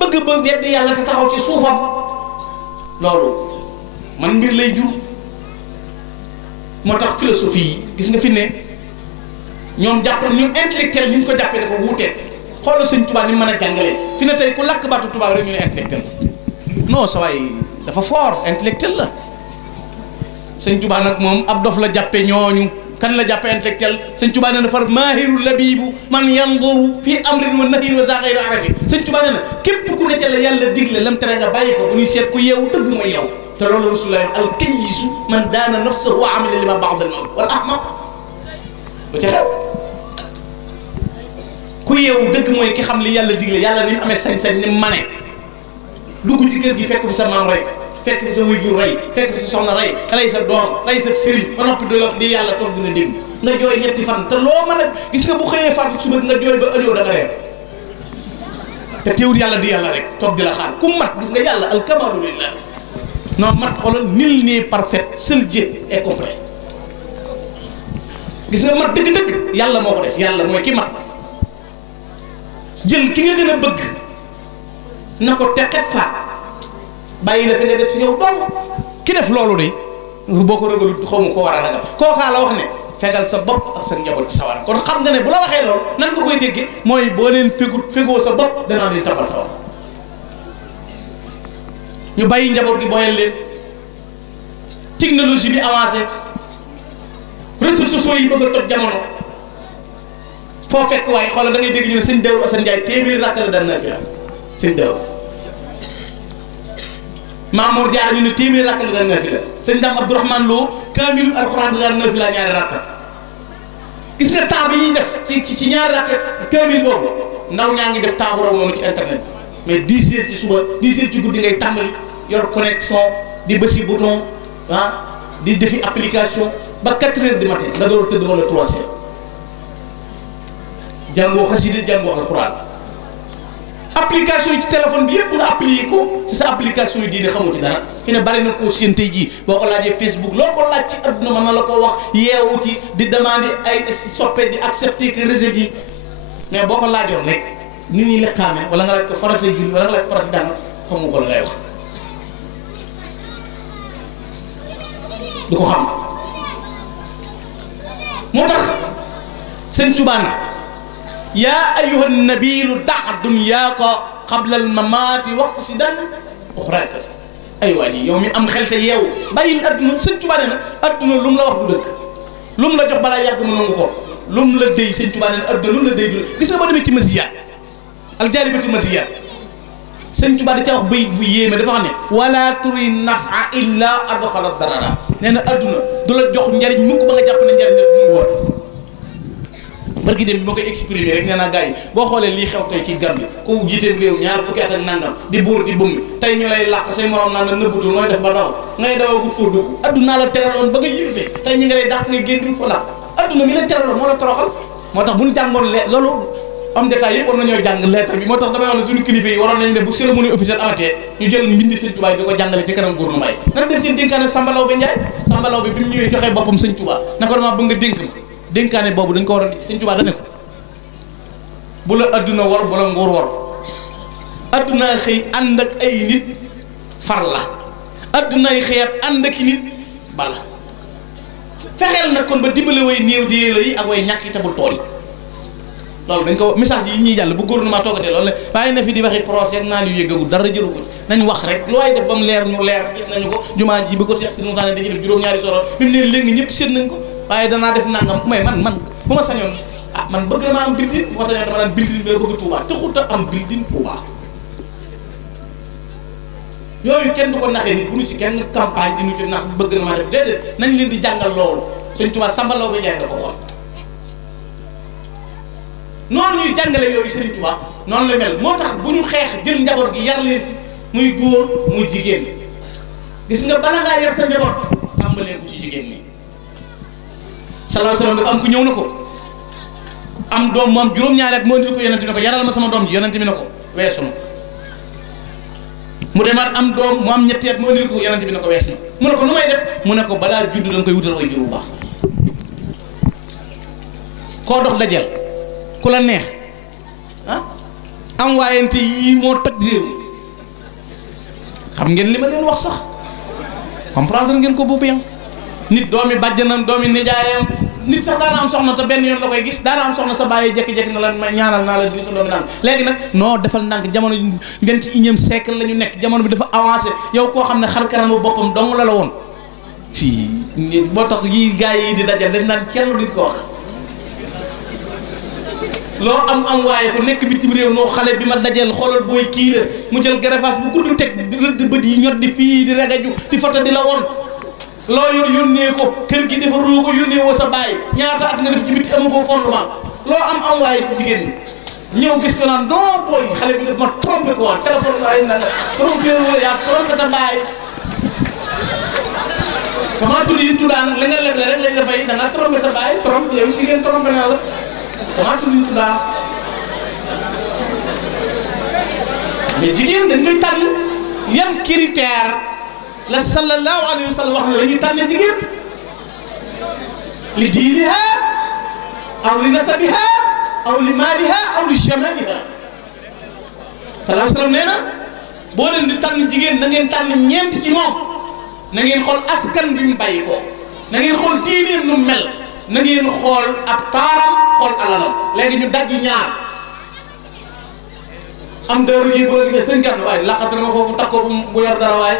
bëgg ba weddi yàlla te taxaw ci suufam loolu man mbir lay jur moo tax philosophie yi gis nga fi ne ñoom jàpp na ñoom intellectuel ni ñu ko jàppee dafa wuuteeg xoolal Sëñ Tuubaa ni mu mën a jàngalee fi ne tey ku lakk baatu tubaab rek ñu ne intellectuel non sa waay dafa fort intellectuel la Sëñ Tuubaa nag moom ab dof la jàppe ñooñu kan la jàppe intellectuel Sëñ Tuubaa nee na far maahiru labibu man yanzuru fii amrin wa nahyin wa za ghayri arafi Sëñ Tuubaa nee na képp ku ne ca la yàlla digle lam tere nga bàyyi ko bu ñuy seet ku yeewu dëgg mooy yeewu te loolu rasulullah al kayyisu man daana nafsahu wa amila lima ba'da al mawt wal ahmaq lu ca xew ku yeewu dëgg mooy ki xam li yàlla digle yàlla ni mu amee sañ-sañ ni mu mane dugg ci kër gi fekk fi sa maam rey fekk fi sa waajur rey fekk fi sa soxna rey sa doom rey sa sëriñ ba noppi du la di yàlla toog dina dégg nga jooy ñetti fan te loo mën a gis nga bu xëyee faatu suba nga jooy ba ëllëg da nga reer te teewul yàlla di yàlla rek toog di la xaar ku mat gis nga yàlla al kamalu lillah non mat xoolal nul n'est parfait seul Dieu est complet gis nga mat dëgg-dëgg yàlla moo ko def yàlla mooy ki mat jël ki nga gën a bëgg na ko teqet faat bàyyi la fi nga def si yow dong ki def loolu de boo ko ragalut xaw ma ko war a ragal kookaa la wax ne fegal sa bopp ak sa njaboot ci sawara kon xam nga ne bu la waxee loolu nan nga koy déggee mooy boo leen fegoo sa bopp danaa leen tabal sawara ñu bàyyi njaboot gi booyal leen technologie bi avancé réseaux sociaux yi bëgg a toj jamono foo fekk waaye xoolal da ngay dégg ñu ne sëñ Dawru Assane Ndiaye téeméeri rakk la daan na fi la sëñ Dawru Mamour Diarra ñu ne téeméeri rakk la daan na fi la sëñ Dame Abdourahmane Lo kaamilu alxuraan daan na fi la ñaari rakk gis nga temps bi ñuy def ci ñaari rakk kaamil boobu ndaw ñaa ngi def temps bu raw noonu ci internet mais 10 heures ci suba 10 heures ci guddi ngay tàmbali yor connexion di bësi bouton di defi application ba 4 heures du matin nga door a tëdd wala 3 heures jàngoo xasida jàngoo alxuraan application yi ci téléphone bi yëpp nga appliqué ko ci sa application yi diine xamoo ci dara fi ne bari na koo seen tey jii boo ko laajee Facebook loo ko laaj ci adduna mën na la ko wax yeewu ci di demander ay soppe di accepter que rejet yi mais boo ko laajoon rek nit ñi lekkaame wala nga laaj ko farata julli wala nga laaj ko farata jàng xamu ko la lay wax du ko xam moo tax sëñ Tuubaa na yaa ayyuha nabiyu daa dunyaaka qabla al mamaati waqsidan uxraaka ay waa ji yow mi am xel te yeewu bàyyil adduna sëñ Tuubaa nee na adduna lu mu la wax du dëgg lu mu la jox balaa yàgg mu nangu ko lu mu la déy sëñ Tuubaa nee na adduna lu mu la déy du gis nga boo demee ci masiyaat al jaalibatu masiyaat sëñ Tuubaa da ca wax bayit bu yéeme dafa xam ne wala turi nafa illa adxala darara nee na adduna du la jox njariñ mukk ba nga jàpp ne njariñ la mu wóor barki dem bi ma koy exprimer rek nee naa gars yi boo xoolee lii xew tey ci Gambie ku jiiteem réew ñaar fukki at ak nangam di buur di bummi tey ñu lay làq say morom naan la nëbbutul nooy def ba daw ngay dawoo bu fóot dugg adduna la teraloon ba nga yilifee tey ñi nga lay dàq ngay génn di fa làq adduna mi la teraloon moo la toroxal moo tax bu ñu jàngoon loolu am détail yëpp war nañoo jàng lettre bi moo tax damay wax ne suñu kilifa yi waroon nañu ne bu cérémonie officielle amatee ñu jël mbindi sëñ Touba di ko jàngale ci kanam gouvernement yi nana dem ci dénkaane Samba Laobé Ndiaye Samba Laobé bi mu ñëwee joxee boppam sëñ Touba na ko dama bëgg nga dénk ma dénkaane boobu dañ ko war a sëñ Touba da ne ko bu la adduna war bu la nguur war addunaa xëy ànd ak ay nit far la addunaay xëyaat ànd ak i nit bala fexeel nag kon ba dimbale way néew di yéela yi ak way ñàkk yi te bul tooñ loolu dañ ko message yi ñuy jàll bu gouvernement toogatee loolu la waaye na fi di waxi procès ak naan yu yëggagu dara jëru ko ci nañ wax rek lu waay def ba mu leer ñu leer gis nañu ko jumaa ji bi ko Cheikh Sidi Moussa dañuy def juróom-ñaari soro bi mu ne léegi ñëpp seet nañ ko waaye danaa def nangam mais man bu ma sañoon man bëgg na maa am building bu ma sañoon dama naan building mais bëgg Touba taxut a am building Touba yooyu kenn du ko naxee nit bu ñu ci kenn campagne di ñu ci nax bëgg na maa def déedéet nañ leen di jàngal loolu Sëñ Touba Samba Laobé Ndiaye da ko xool noonu ñuy jàngale yooyu Serigne Touba noonu la mel moo tax bu ñu xeex jël njaboot gi yar leen ci muy góor muy jigéen gis nga bala ngaa yar sa njaboot tàmbalee ko ci jigéen ñi sallallahu alayhi wasallam dafa am ku ñëw na ko am doom mu am juróom-ñaari at moo indil ko yonent bi ne ko yaral ma sama doom ji yonent bi ne ko weesu na mu demaat am doom mu am ñetti at moo indil ko yonent bi ne ko weesu na mu ne ko nu may def mu ne ko balaa judd da nga koy wutal way jur bu baax koo dox dajel ku la neex am waayante yii moo toj réew mi xam ngeen li ma leen wax sax comprendre ngeen ko bu bien nit doomi bàjjanam doomi nijaayam nit sax daana am soxna te benn yoon la koy gis daana am soxna sa bàyyi jékki-jékki na la ma ñaanal naa la di sa doomi naan léegi nag non defal ndànk jamono 21e siècle la ñu nekk jamono bi dafa avancé yow koo xam ne xar kanamu boppam dong la woon si boo tax yi gars yi di dajal dañ naan kenn duñ ko wax loo am waaye ku nekk bitim réew noo xale bi ma dajeel xoolal booy kii la mu jël greffage bu gudd teg rëdd bët yi ñot di fii di regaju di foto di la woon loo yor yónnee ko kër gi dafa roo ko yónnee woo sa bàyyi ñaata at nga def ci biti amu ko fondement loo am waaye ci jigéen ñi ñëw gis ko naan non booy xale bi daf ma trompé ko woon téléphone waaye na la trompé wala yaa trompé sa bàyyi comment tudd yi tuddaan la nga leble rek lañ la fay da nga trompé sa bàyyi trompe yow jigéen trompé naa la comment tudd yi tuddaan mais jigéen dañ koy tànn yan critère la sallallahu alayhi wa sallam wax na la ñuy tànn jigéen li diiniha aw li nasabiha aw li maaliha aw li jamaliha sallallahu alayhi wa sallam nee na boo leen di tànn jigéen na ngeen tànn ñeent ci moom na ngeen xool askan bi mu bàyyi ko na ngeen xool diineem nu mel na ngeen xool ab taaram xool alalam léegi ñu dajji ñaar am dëru ji bu la gisee seen gànn waaye laqata na ma foofu takkoo bu yor dara waaye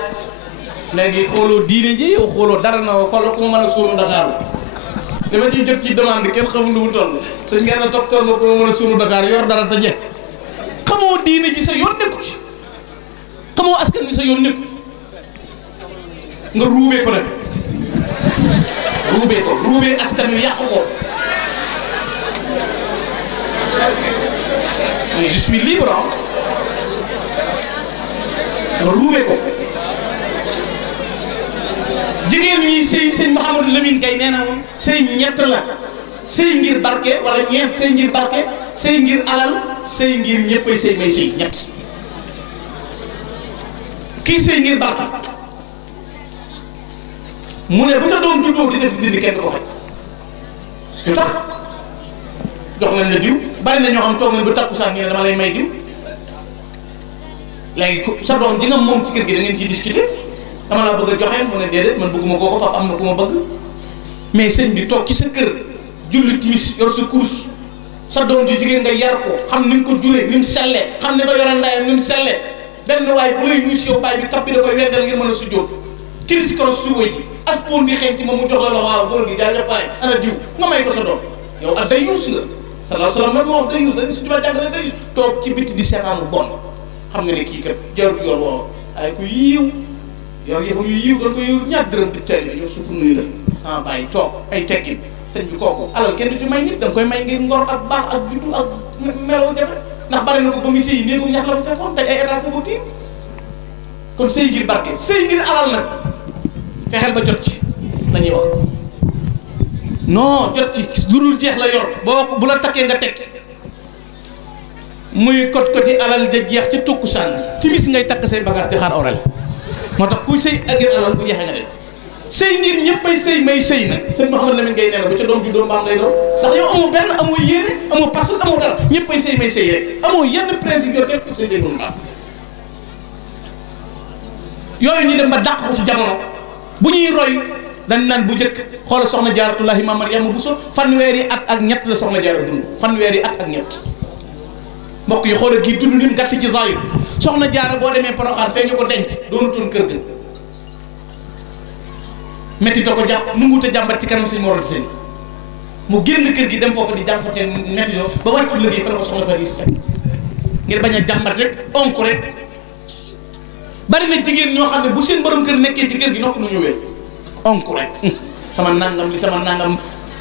léegi xooloo diine ji yow xooloo dara na xooloo ku ma mën a suunu Dakar li ma ciy jot ci demande kenn xamul lu mu toll sëñ ngeen na topp toll ma ku ma mën a suunu Dakar yor dara te jekk xamoo diine ji sa yoon nekku ci xamoo askan bi sa yoon nekku nga ruubee ko nag ruubee askan wi yàqu ko mais je suis libre nga ruubee ko jigéen ñi sëy sëñ Mouhamadou Lamine Gaye nee na woon sëy ñett la sëy ngir barke wala ñeent sëy ngir barke sëy ngir alal sëy ngir ñëppay sëy may sëy ñett kii sëy ngir barke mu ne bu ca doom juddoo di def di dindi kenn du ko faj lu tax jox nañ la diw bari na ñoo xam toog nañ bu takkusaan ñu ne dama lay may diw léegi sa doom ji nga moom ci kër gi da ngeen ciy discuter dama laa bëgg a joxe mu ne déedéet man bëgguma kooku papa am na ku ma bëgg mais sëñ bi toog ci sa kër julli timis yor sa kurus sa doom ju jigéen nga yar ko xam ni nga ko juree ni mu selle xam ne ba yore ndayam ni mu selle benn waay bu lay nuyu si yow baay bi kappi da koy wengal ngir mën a sujjóot kiris koros su woy ji aspon di xeeñ ci moom mu jox la loxo waaw góor gi jaajëf baay ana diw nga may ko sa doom yow ak day yuus nga sallallahu alayhi wa sallam man moo wax day yuus dañu su juba jàngale day yuus toog ci bitti di seetaan lu bon xam nga ne kii kat jarut yoon woo ay ku yiiw yor yëfam yu yiiw doon ko yor ñaar dërëm di teel bi ñoo sukk nuyu la sama bàyyi toog ay teggin sëñ bi kooku alal kenn du ci may nit da nga koy may ngir ngor ak baax ak juddu ak meloo defe ndax bari na ko ba mu sëy néegum ñax la fa fekkoon tey ay étage ko tiim kon sëy ngir barke sëy ngir alal nag fexeel ba jot ci lañuy wax non jot ci lu dul jeex la yor boo bu la takkee nga tekki muy kot-koti alal ja jeex ci tukkusaan timis ngay takk say bagage di xaar oral moo tax kuy sëy ak ngir alal bu jeexee nga dem sëy ngir ñëppay sëy may sëy nag sëñ Mouhamadou Lamine Gueye nee na bu ca doom ju doom baam lay doon ndax yow amoo benn amoo yéene amoo pas-pas amoo dara ñëppay sëy may sëy rek amoo yenn principe yoo def sëy sëy doon baam yooyu ñu dem ba dàq ko ci jamono bu ñuy roy dañ naan bu njëkk xoola soxna Jaaratullaahi Maam Mariama Bousso fanweeri at ak ñett la soxna Jaara dund fanweeri at ak ñett mbokk yi xoola kii dund lim gàtt ci zaahir soxna Jaara boo demee Poroxaan fee ñu ko denc doonutoon kër ga métti ta ko jàpp nu nguute jàmbat ci kanam suñu moroon seen mu génn kër gi dem foofu di jàmpatee métti yo ba wàccu liggéey fa la ko soxna fa di fekk ngir bañ a jàmbat rek onk rek bari na jigéen ñoo xam ne bu seen borom kër nekkee ci kër gi nokk nu ñu wér onk rek sama nangam li sama nangam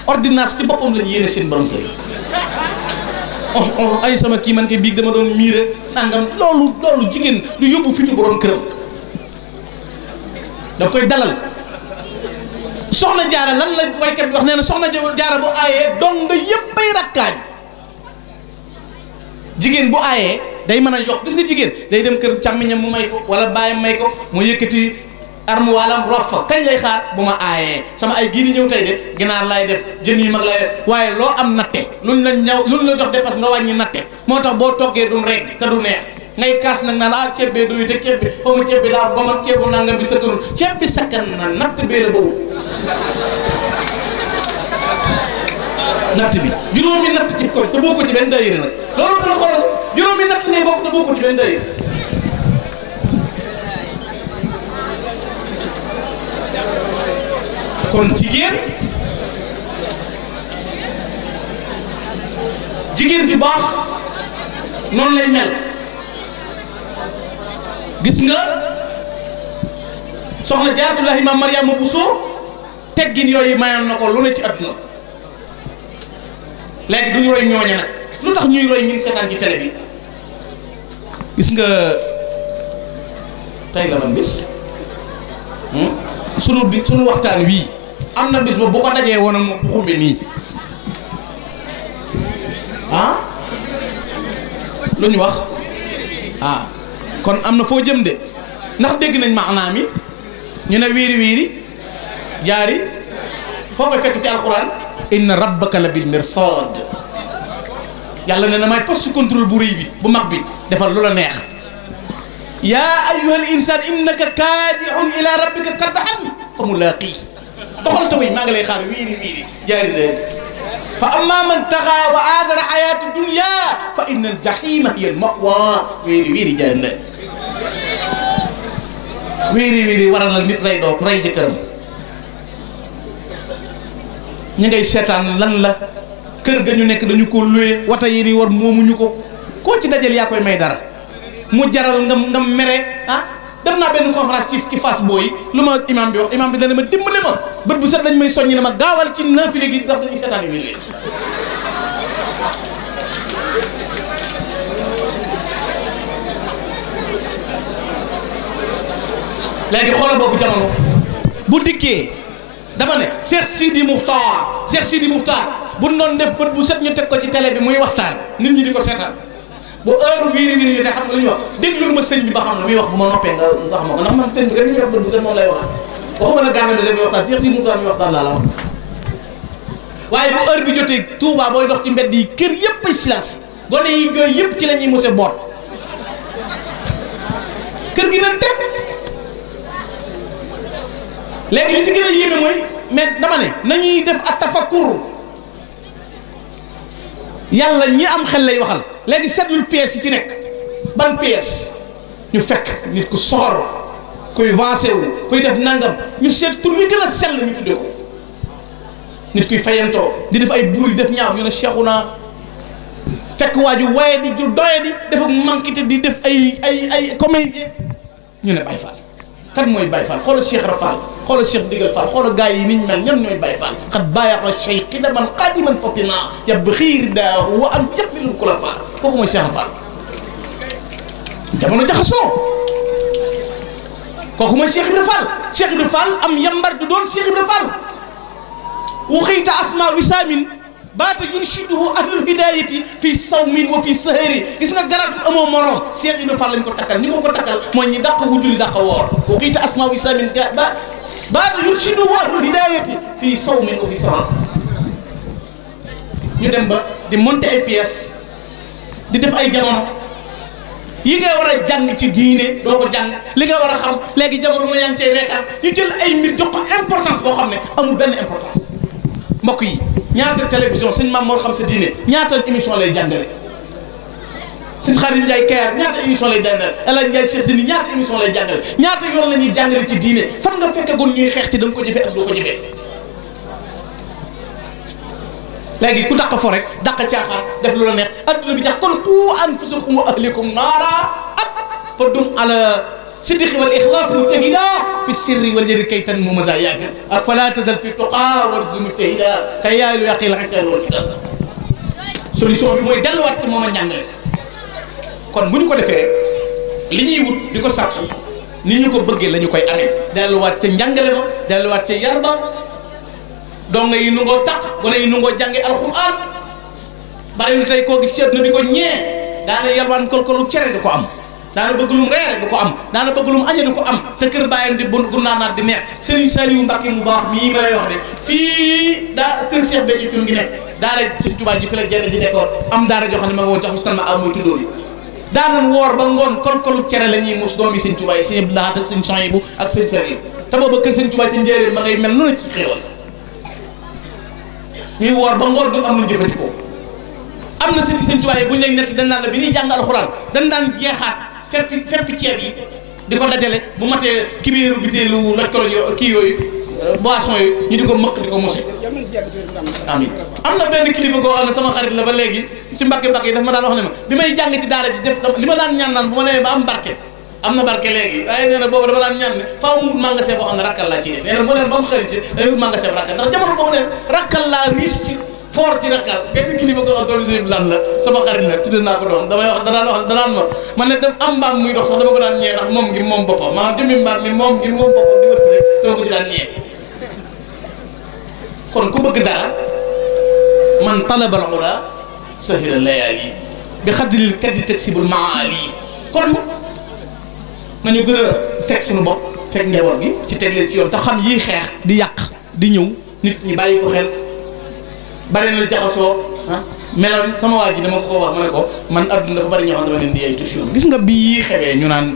ordonnance ci boppam lañu yéene seen borom kër yi ay sama kii man ke biig dama doon miire nangam loolu jigéen du yóbbu fitu borom këram da koy dalal soxna jaara lan la waykat bi wax nee na soxna jaara bu aayee dong nga yëpp ay rakkaaju jigéen bu aayee day mën a yokk gis nga jigéen day dem kër càmmiñam mu may ko wala bàyyam may ko mu yëkkati armuwaalam rof fa kañ lay xaar bu ma aayee sama ay gii di ñëw tey de ginaar laay def jën yu mag lay def waaye loo am natte luñ la ñaw luñ la jox dépasse nga wàññi natte moo tax boo toggee du rek te du neex ngay kaas nag naan ceeb bee doyu te ceeb bi xaw ma ceeb bi daa ba ma ceebu nangam bi sakkanul ceeb bi sakkan na natt bee la bawul natt bi juróomi natt ci koñ te boo ko ci benn daayira nag loolu dana xoolal juróomi natt ngay bokk te boo ko ci benn daayira kon jigéen ju baax noonu lay mel gis nga soxna Jaaratullaahi Maam Mariama Bousso teggin yooyu mayoon na ko lu ne ci adduna léegi du ñu roy ñooñe nag lu tax ñuy roy ñun seetaan ci télé bi gis nga tey la ban bis sunu waxtaan wii am na bis ba bu ko dajee woon ak moom bu xumbe nii lu ñu wax kon am na foo jëm de ndax dégg nañ maanaam yi ñu ne wiiri wiiri jaari foo koy fekk ci alxuraan inna rabbaka la bil mirsad yàlla ne na may poste contrôle bu rëy bi bu mag bi defal lu la neex yaa ayyuhal insaan innaka kaadihun ila rabbika kadhan fa mulaqih doxal taway maa ngi lay xaar wiiri wiiri jaari leen fa amma man taxa wa aadara xayaatu dunya fa inna al jahima hiya al mawa wiiri wiiri jaari leen wiiri wiiri waral nit rey doom rey jëkkëram ñi ngay seetaan lan la kër ga ñu nekk dañu ko luye wata yi ni war moomuñu ko koo ci dajal yaa koy may dara mu jaral nga mere dem naa benn conférence ci Fass booy lu ma imam bi wax imam bi dana ma dimbale ma bët bu set dañ may soññi ne ma gaawal ci naafile gi ndax dañuy seetaan wiir wiir léegi xoola boobu jamono bu dikkee dama ne Cheikh Sidi Moukhtar bu noon def bët bu set ñu teg ko ci télé bi muy waxtaan nit ñi di ko seetaan bu heure wiiri wiiri ñu te xam nga lu ñuy wax déglul ma sëñ bi ba xam la muy wax bu ma noppee nga xam ma ko ndax man sëñ bi kat li ñuy wax bët bu set moom lay wax waxuma na gànna bi waxtaan Cheikh Sidi Moukhtar mi waxtaan laa la wax waaye bu heure bi jotee Touba booy dox ci mbedd yi kër yëpp silence gone yi jooy yëpp ci la ñuy mose boot kër gi na teg léegi li ci gën a yéeme mooy mais dama ne nañuy def at tafakkur yàlla ñi am xel lay waxal léegi seetlul pièces yi ci nekk ban pièce ñu fekk nit ku soxor kuy vancé wu kuy def nangam ñu seet tur wi gën a sell ñu tuddee ko nit kuy fayantoo di def ay bruit def ñaaw ñu ne Cheikhouna fekk waa ju waaye di ju doye di dafa manqué te di def ay comédie ñu ne Baye Fall. kan mooy Baye Fall xoolal Cheikh Rafal xoolal Cheikh Digal Fall xoolal gars yi ni ñu mel ñan ñooy Baye Fall xat bàyyaqa cheikh da man qadiman fatina yab xiir daahu wa an yaqbilul kulafa kooku mooy Cheikh Rafal jamono jaxasoo kooku mooy Cheikh Rafal Cheikh Rafal am yambar du doon Cheikh Rafal waxita asma wisaamin baata yunshiduhu ahlul hidayati fi sawmin wa fi sahari gis nga garaat amoo morom Cheikh Ibra Fall lañ ko takkal ñi ko takkal mooy ñi dàq wujuli dàq woor waxita asma wisaamin baata yunshiduhu ahlul hidayati fi sawmin wa fi sahari ñu dem ba di monter ay pièces di def ay jamono yi nga war a jàng ci diine doo ko jàng li nga war a xam léegi jamono mu yaa ngi cay reetaan ñu jël ay mbir jox ko importance boo xam ne amul benn importance mbokk yi ñaata télévision sëñ Maam Mor xam sa diine ñaata émission lay jàngale sëñ Xaadim Njaay Kayar ñaata émission lay jàngale El Hadj Njaay Cheikh Dini ñaata émission lay jàngale ñaata yoon la ñuy jàngale ci diine fan nga fekke gon ñuy xeex ci da nga ko jëfee ak doo ko jëfee léegi ku dàq fo rek dàq caaxaan def lu la neex adduna bi jax kon qu anfusakum wa ahlikum naara ak fa dum ala siddiqi wal ixlaas mujtahida fi sirri wal jahri kay tan mu masa yaakaar ak fala tazal fi tuqa warju mujtahida kay yaay lu yàqi la xasal wal fitan solution bi mooy delluwaat ci moom a njàngale kon bu ñu ko defee li ñuy wut di ko sàkku ni ñu ko bëggee la ñu koy amee delluwaat ca njàngale ma delluwaat ca yar ba donga yi nu ngoo taq gone yi nu ngoo jànge alxuraan bari na tey koo gis ci àdduna bi ko ñee daana yalwaan kolkolu cere du ko am daana bëgg lum reere du ko am daana bëgg lum añe du ko am te kër bàyyam di gunnaanaat di neex Serigne Saliou Mbacké mu baax mii ma lay wax de fii daa kër Cheikh Béthio Thioune gi nekk daara Serigne Touba ji fi la jenn ji nekkoon am daara joo xam ne ma nga woon ca xustan ma am mooy tuddoo bi daanan woor ba ngoon kolkolu cere la ñuy mus doomi Serigne Touba yi Serigne Abdou Lahad ak Serigne Chouaïbou ak Serigne Saliou te booba kër Serigne Touba ci njéeréen ma ngay mel noonu ci xéewal ñuy woor ba ngoon du am lu jëfandikoo am na Serigne Touba yi bu ñu lay nekk dañ naan la bi ñuy jàng alxuraan dañ daan jeexaat fépp ceeb yi di ko dajale bu matee kibéeru bitéelu laj kolo kii yooyu boisson yooyu ñu di ko mëkk di ko mose amiin am na benn kilifa goo xam ne sama xarit la ba léegi ci Mbàkke yi daf ma daan wax ne ma bi may jàng ci daara ji def li ma daan ñaan naan bu ma demee ba am barke am na barke léegi waaye nee na boobu dama daan ñaan ne faaw mu wut magasin boo xam ne rakkal laa ciy def nee na moo leen ba mu xarit si day wut magasin bu rakkal ndax jamono boobu ne rakkal laa riis ci fort ci rakkal benn kilifa ko xam doomu sëñ lan la sama xarit la tudde naa ko doom damay wax danaan ma man ne dem am mbaam muy dox sax dama ko daan ñee ndax moom ngir moom boppam maanaam jëmmi mbaam mi moom ngir moom boppam di wëtt rek dama ko ci daan ñee kon ku bëgg dara man talabal ula sahila layaali bi xadril kaddi taksibul maali kon nañu gën a fekk suñu bopp fekk njaboot gi ci teg leen ci yoon te xam yii xeex di yàq di ñëw nit ñi bàyyi ko xel bari na jaxasoo meloon sama waa ji dama ko wax ma ne ko man adduna dafa bari ñoo xam dama leen di ay toujours gis nga bii xewee ñu naan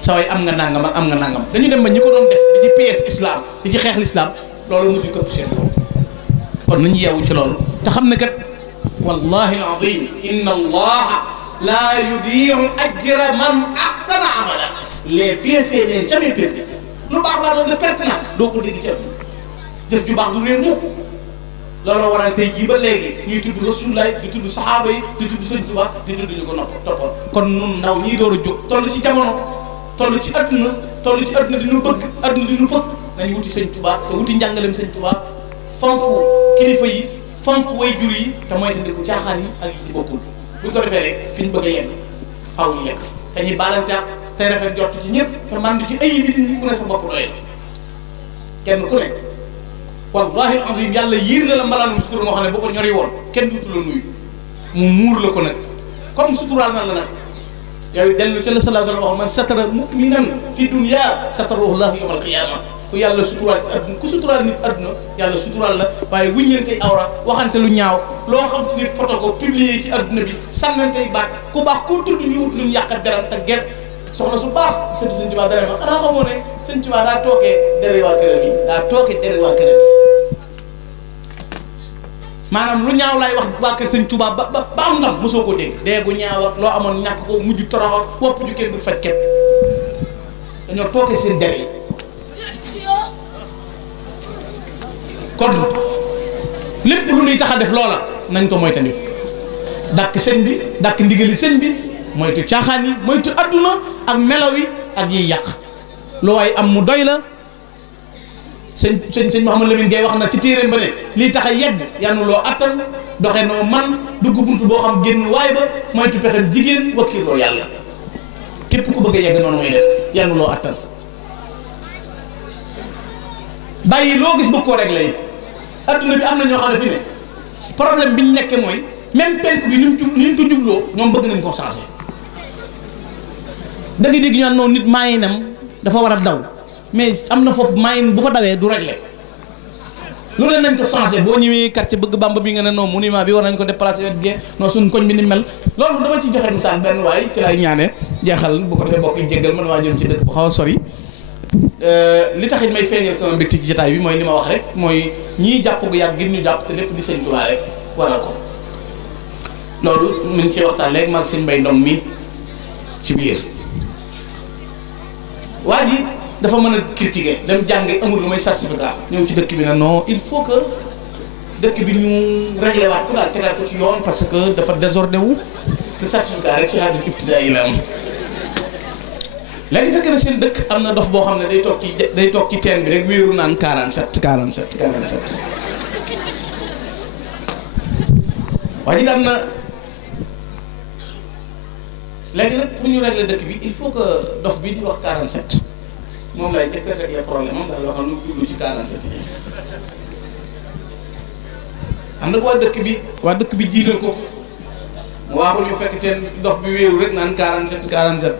saway am nga nangam ak am nga nangam dañu dem ba ñi ko doon def di ci PS islam di ci xeex l'islam loolu mujj këpp seen kaw kon nañu yeewu ci loolu te xam ne kat wallahi alazim inna allaha la yudiu ajra man ahsana amala les bienfaits n'est jamais perdu lu baax laa doon de perte na doo ko dégg ci jëf ju baax du réer mukk looloo waral tey jii ba léegi ñuy tudd Rasulullah di tudd saxaaba yi di tudd Sëñ Tuubaa di tudd ñu ko toppoon kon nun ndaw ñii door a jóg toll ci jamono toll ci adduna di ñu bëgg adduna di ñu fëkk nañu wuti Sëñ Tuubaa te wuti njàngaleem Sëñ Tuubaa fonk kilifa yi fonk way jur yi te mooy tandiku caaxaan yi ak yi ci bokkul buñ ko defee rek fi ñu bëgg a yegg faaw ñu yegg te ñuy baalante tey rafet jot ci ñëpp te man du ci ay bi di ku ne sa bopp doy kenn ku ne wallahi alazim yàlla yiir na la mbalaanum sutura moo xam ne boo ko ñori woon kenn duutu la nuyu mu muur la ko nag comme suturaal na la nag yow dellu ca la sallallahu alayhi wa sallam wax man satara mu'minan fi dunya satarahu llahu yawmal qiyama ku yàlla suturaal ci adduna ku suturaal nit adduna yàlla suturaal la waaye wuññeentey awra waxante lu ñaaw loo xam te nit photo ko publier ci adduna bi sànnantey baat ku baax ku tudd ñu wut luñ yàq deram te ger soxna su baax sëñ Sëñ Tuubaa dara ma xanaa xamoo ne Sëñ Tuubaa daa tookee dere waa këram yi daa tookee dere waa këram yi maanaam lu ñaaw laay wax waa kër Sëñ Tuubaa ba am ndam mosoo koo dégg deegu ñaaw ak loo amoon ñàkk ko mujj torox ak wopp ju kenn du faj képp dañoo tookee seen der yi kon lépp lu ñuy tax a def loola nañ ko moytandiku dàkk sëñ bi dàkk ndigali sëñ bi moytu caaxaan yi moytu adduna ak melaw yi ak yiy yàq lu waay am mu doy la sëñ Mouhamadou Lamine Gueye wax na ci téeréem ba ne lii tax a yegg yanu loo attan doxe noo man dugg buntu boo xam génn waay ba moytu pexem jigéen wakkiiloo yàlla képp ku bëgg a yegg noonu muy def yanu loo attan bàyyi loo gis bëgg koo réglé yi adduna bi am na ñoo xam ne fi ne problème bi ñu nekkee mooy même penk bi ni ñu ko jubloo ñoom bëgg nañ ko changé da nga dégg ñu naan noonu nit maayinam dafa war a daw mais am na foofu maayin bu fa dawee du réglé lu ne nañ ko changé boo ñëwee quartier bëgg Bamba bi nga ne non monument bi war nañ ko déplacé wet gee non suñ koñ bi ni mel loolu dama ci joxe misaal benn waay ci lay ñaane jeexal bu ko defee bokk yi jéggal man waa jëm ci dëkk bu xaw a sori li taxit may feeñal sama mbégte ci jotaay bi mooy li ma wax rek mooy ñii jàpp gu yàgg ngir ñu jàpp te lépp di sëñ Tuubaa rek waral ko loolu mu ngi ciy waxtaan léegi maag sëñ Mbay Ndong mi ci biir waa ji dafa mën a critiquer dem jànge amul lu may certificat ñëw ci dëkk bi na non il faut que dëkk bi ñu réglé waat ko daal tegaat ko ci yoon parce que dafa désordre wu te certificat rek ci xaar ibtidaa yi la am léegi fekk na seen dëkk am na dof boo xam ne day toog ci teen bi rek wéeru naan 47 47 47 waa ji daan na léegi nag pour ñu régler dëkk bi il faut que dof bi di wax 47 moom lay njëkk a régler problème am daal loo xam ne jublu ci 47 yi am na waa dëkk bi jiital ko mu waaxul ñu fekk teen dof bi wéeru rek naan 47 47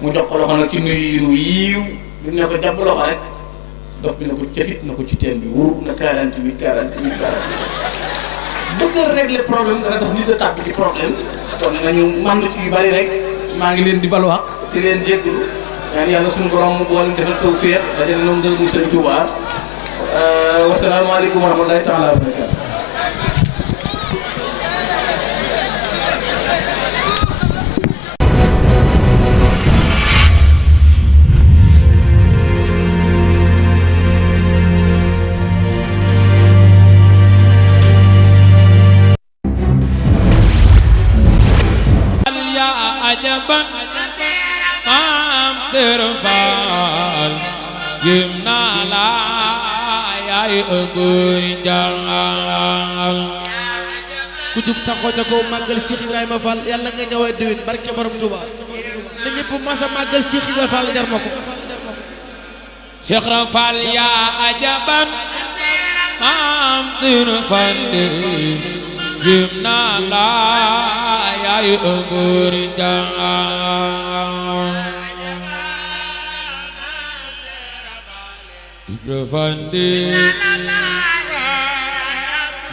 mu jox ko loxo nag ci nuyu nu yiiw du ne ko jàpp loxo rek dof bi na ko cëfit na ko ci teen bi wurub na 48 48 bëgg a régler problème dana tax nit a tàbbi ci problème kon nañu mànd ci yu bari rek maa ngi leen di balu àq di leen jéggulu ñaan yàlla suñu borom mu boole defal tawfiq dajale noo ngërëmu Sëñ Tuubaa wasalaamaaleykum wa rahmatullahi taala wa barakatu ajaban am terfal yimna la yaay ënguri jangal ku jug taxaw ca kaw màggal Cheikh Ibrahima Fall yàlla nga ñëwaat déwén barke borom Touba na ñëpp masa màggal Cheikh Ibrahima Fall jar ma ko Cheikh Fall ya ajaban am terfal yimna la yaay ënguri jangal Ibrafandi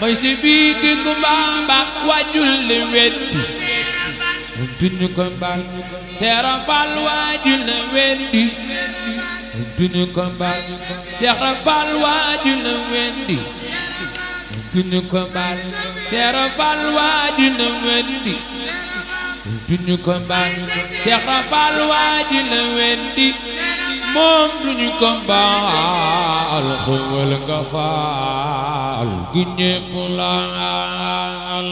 may si biigi kumbamba wajul le weddi duñu ko mbal Seera Fall wajul le weddi duñu ko mbal Seera Fall wajul le weddi duñu ko mbal Seera Fall wajul le weddi duñu ko mbal Seera Fall wajul le weddi moom duñu ko mbaal xewal nga faal gu ñépp laal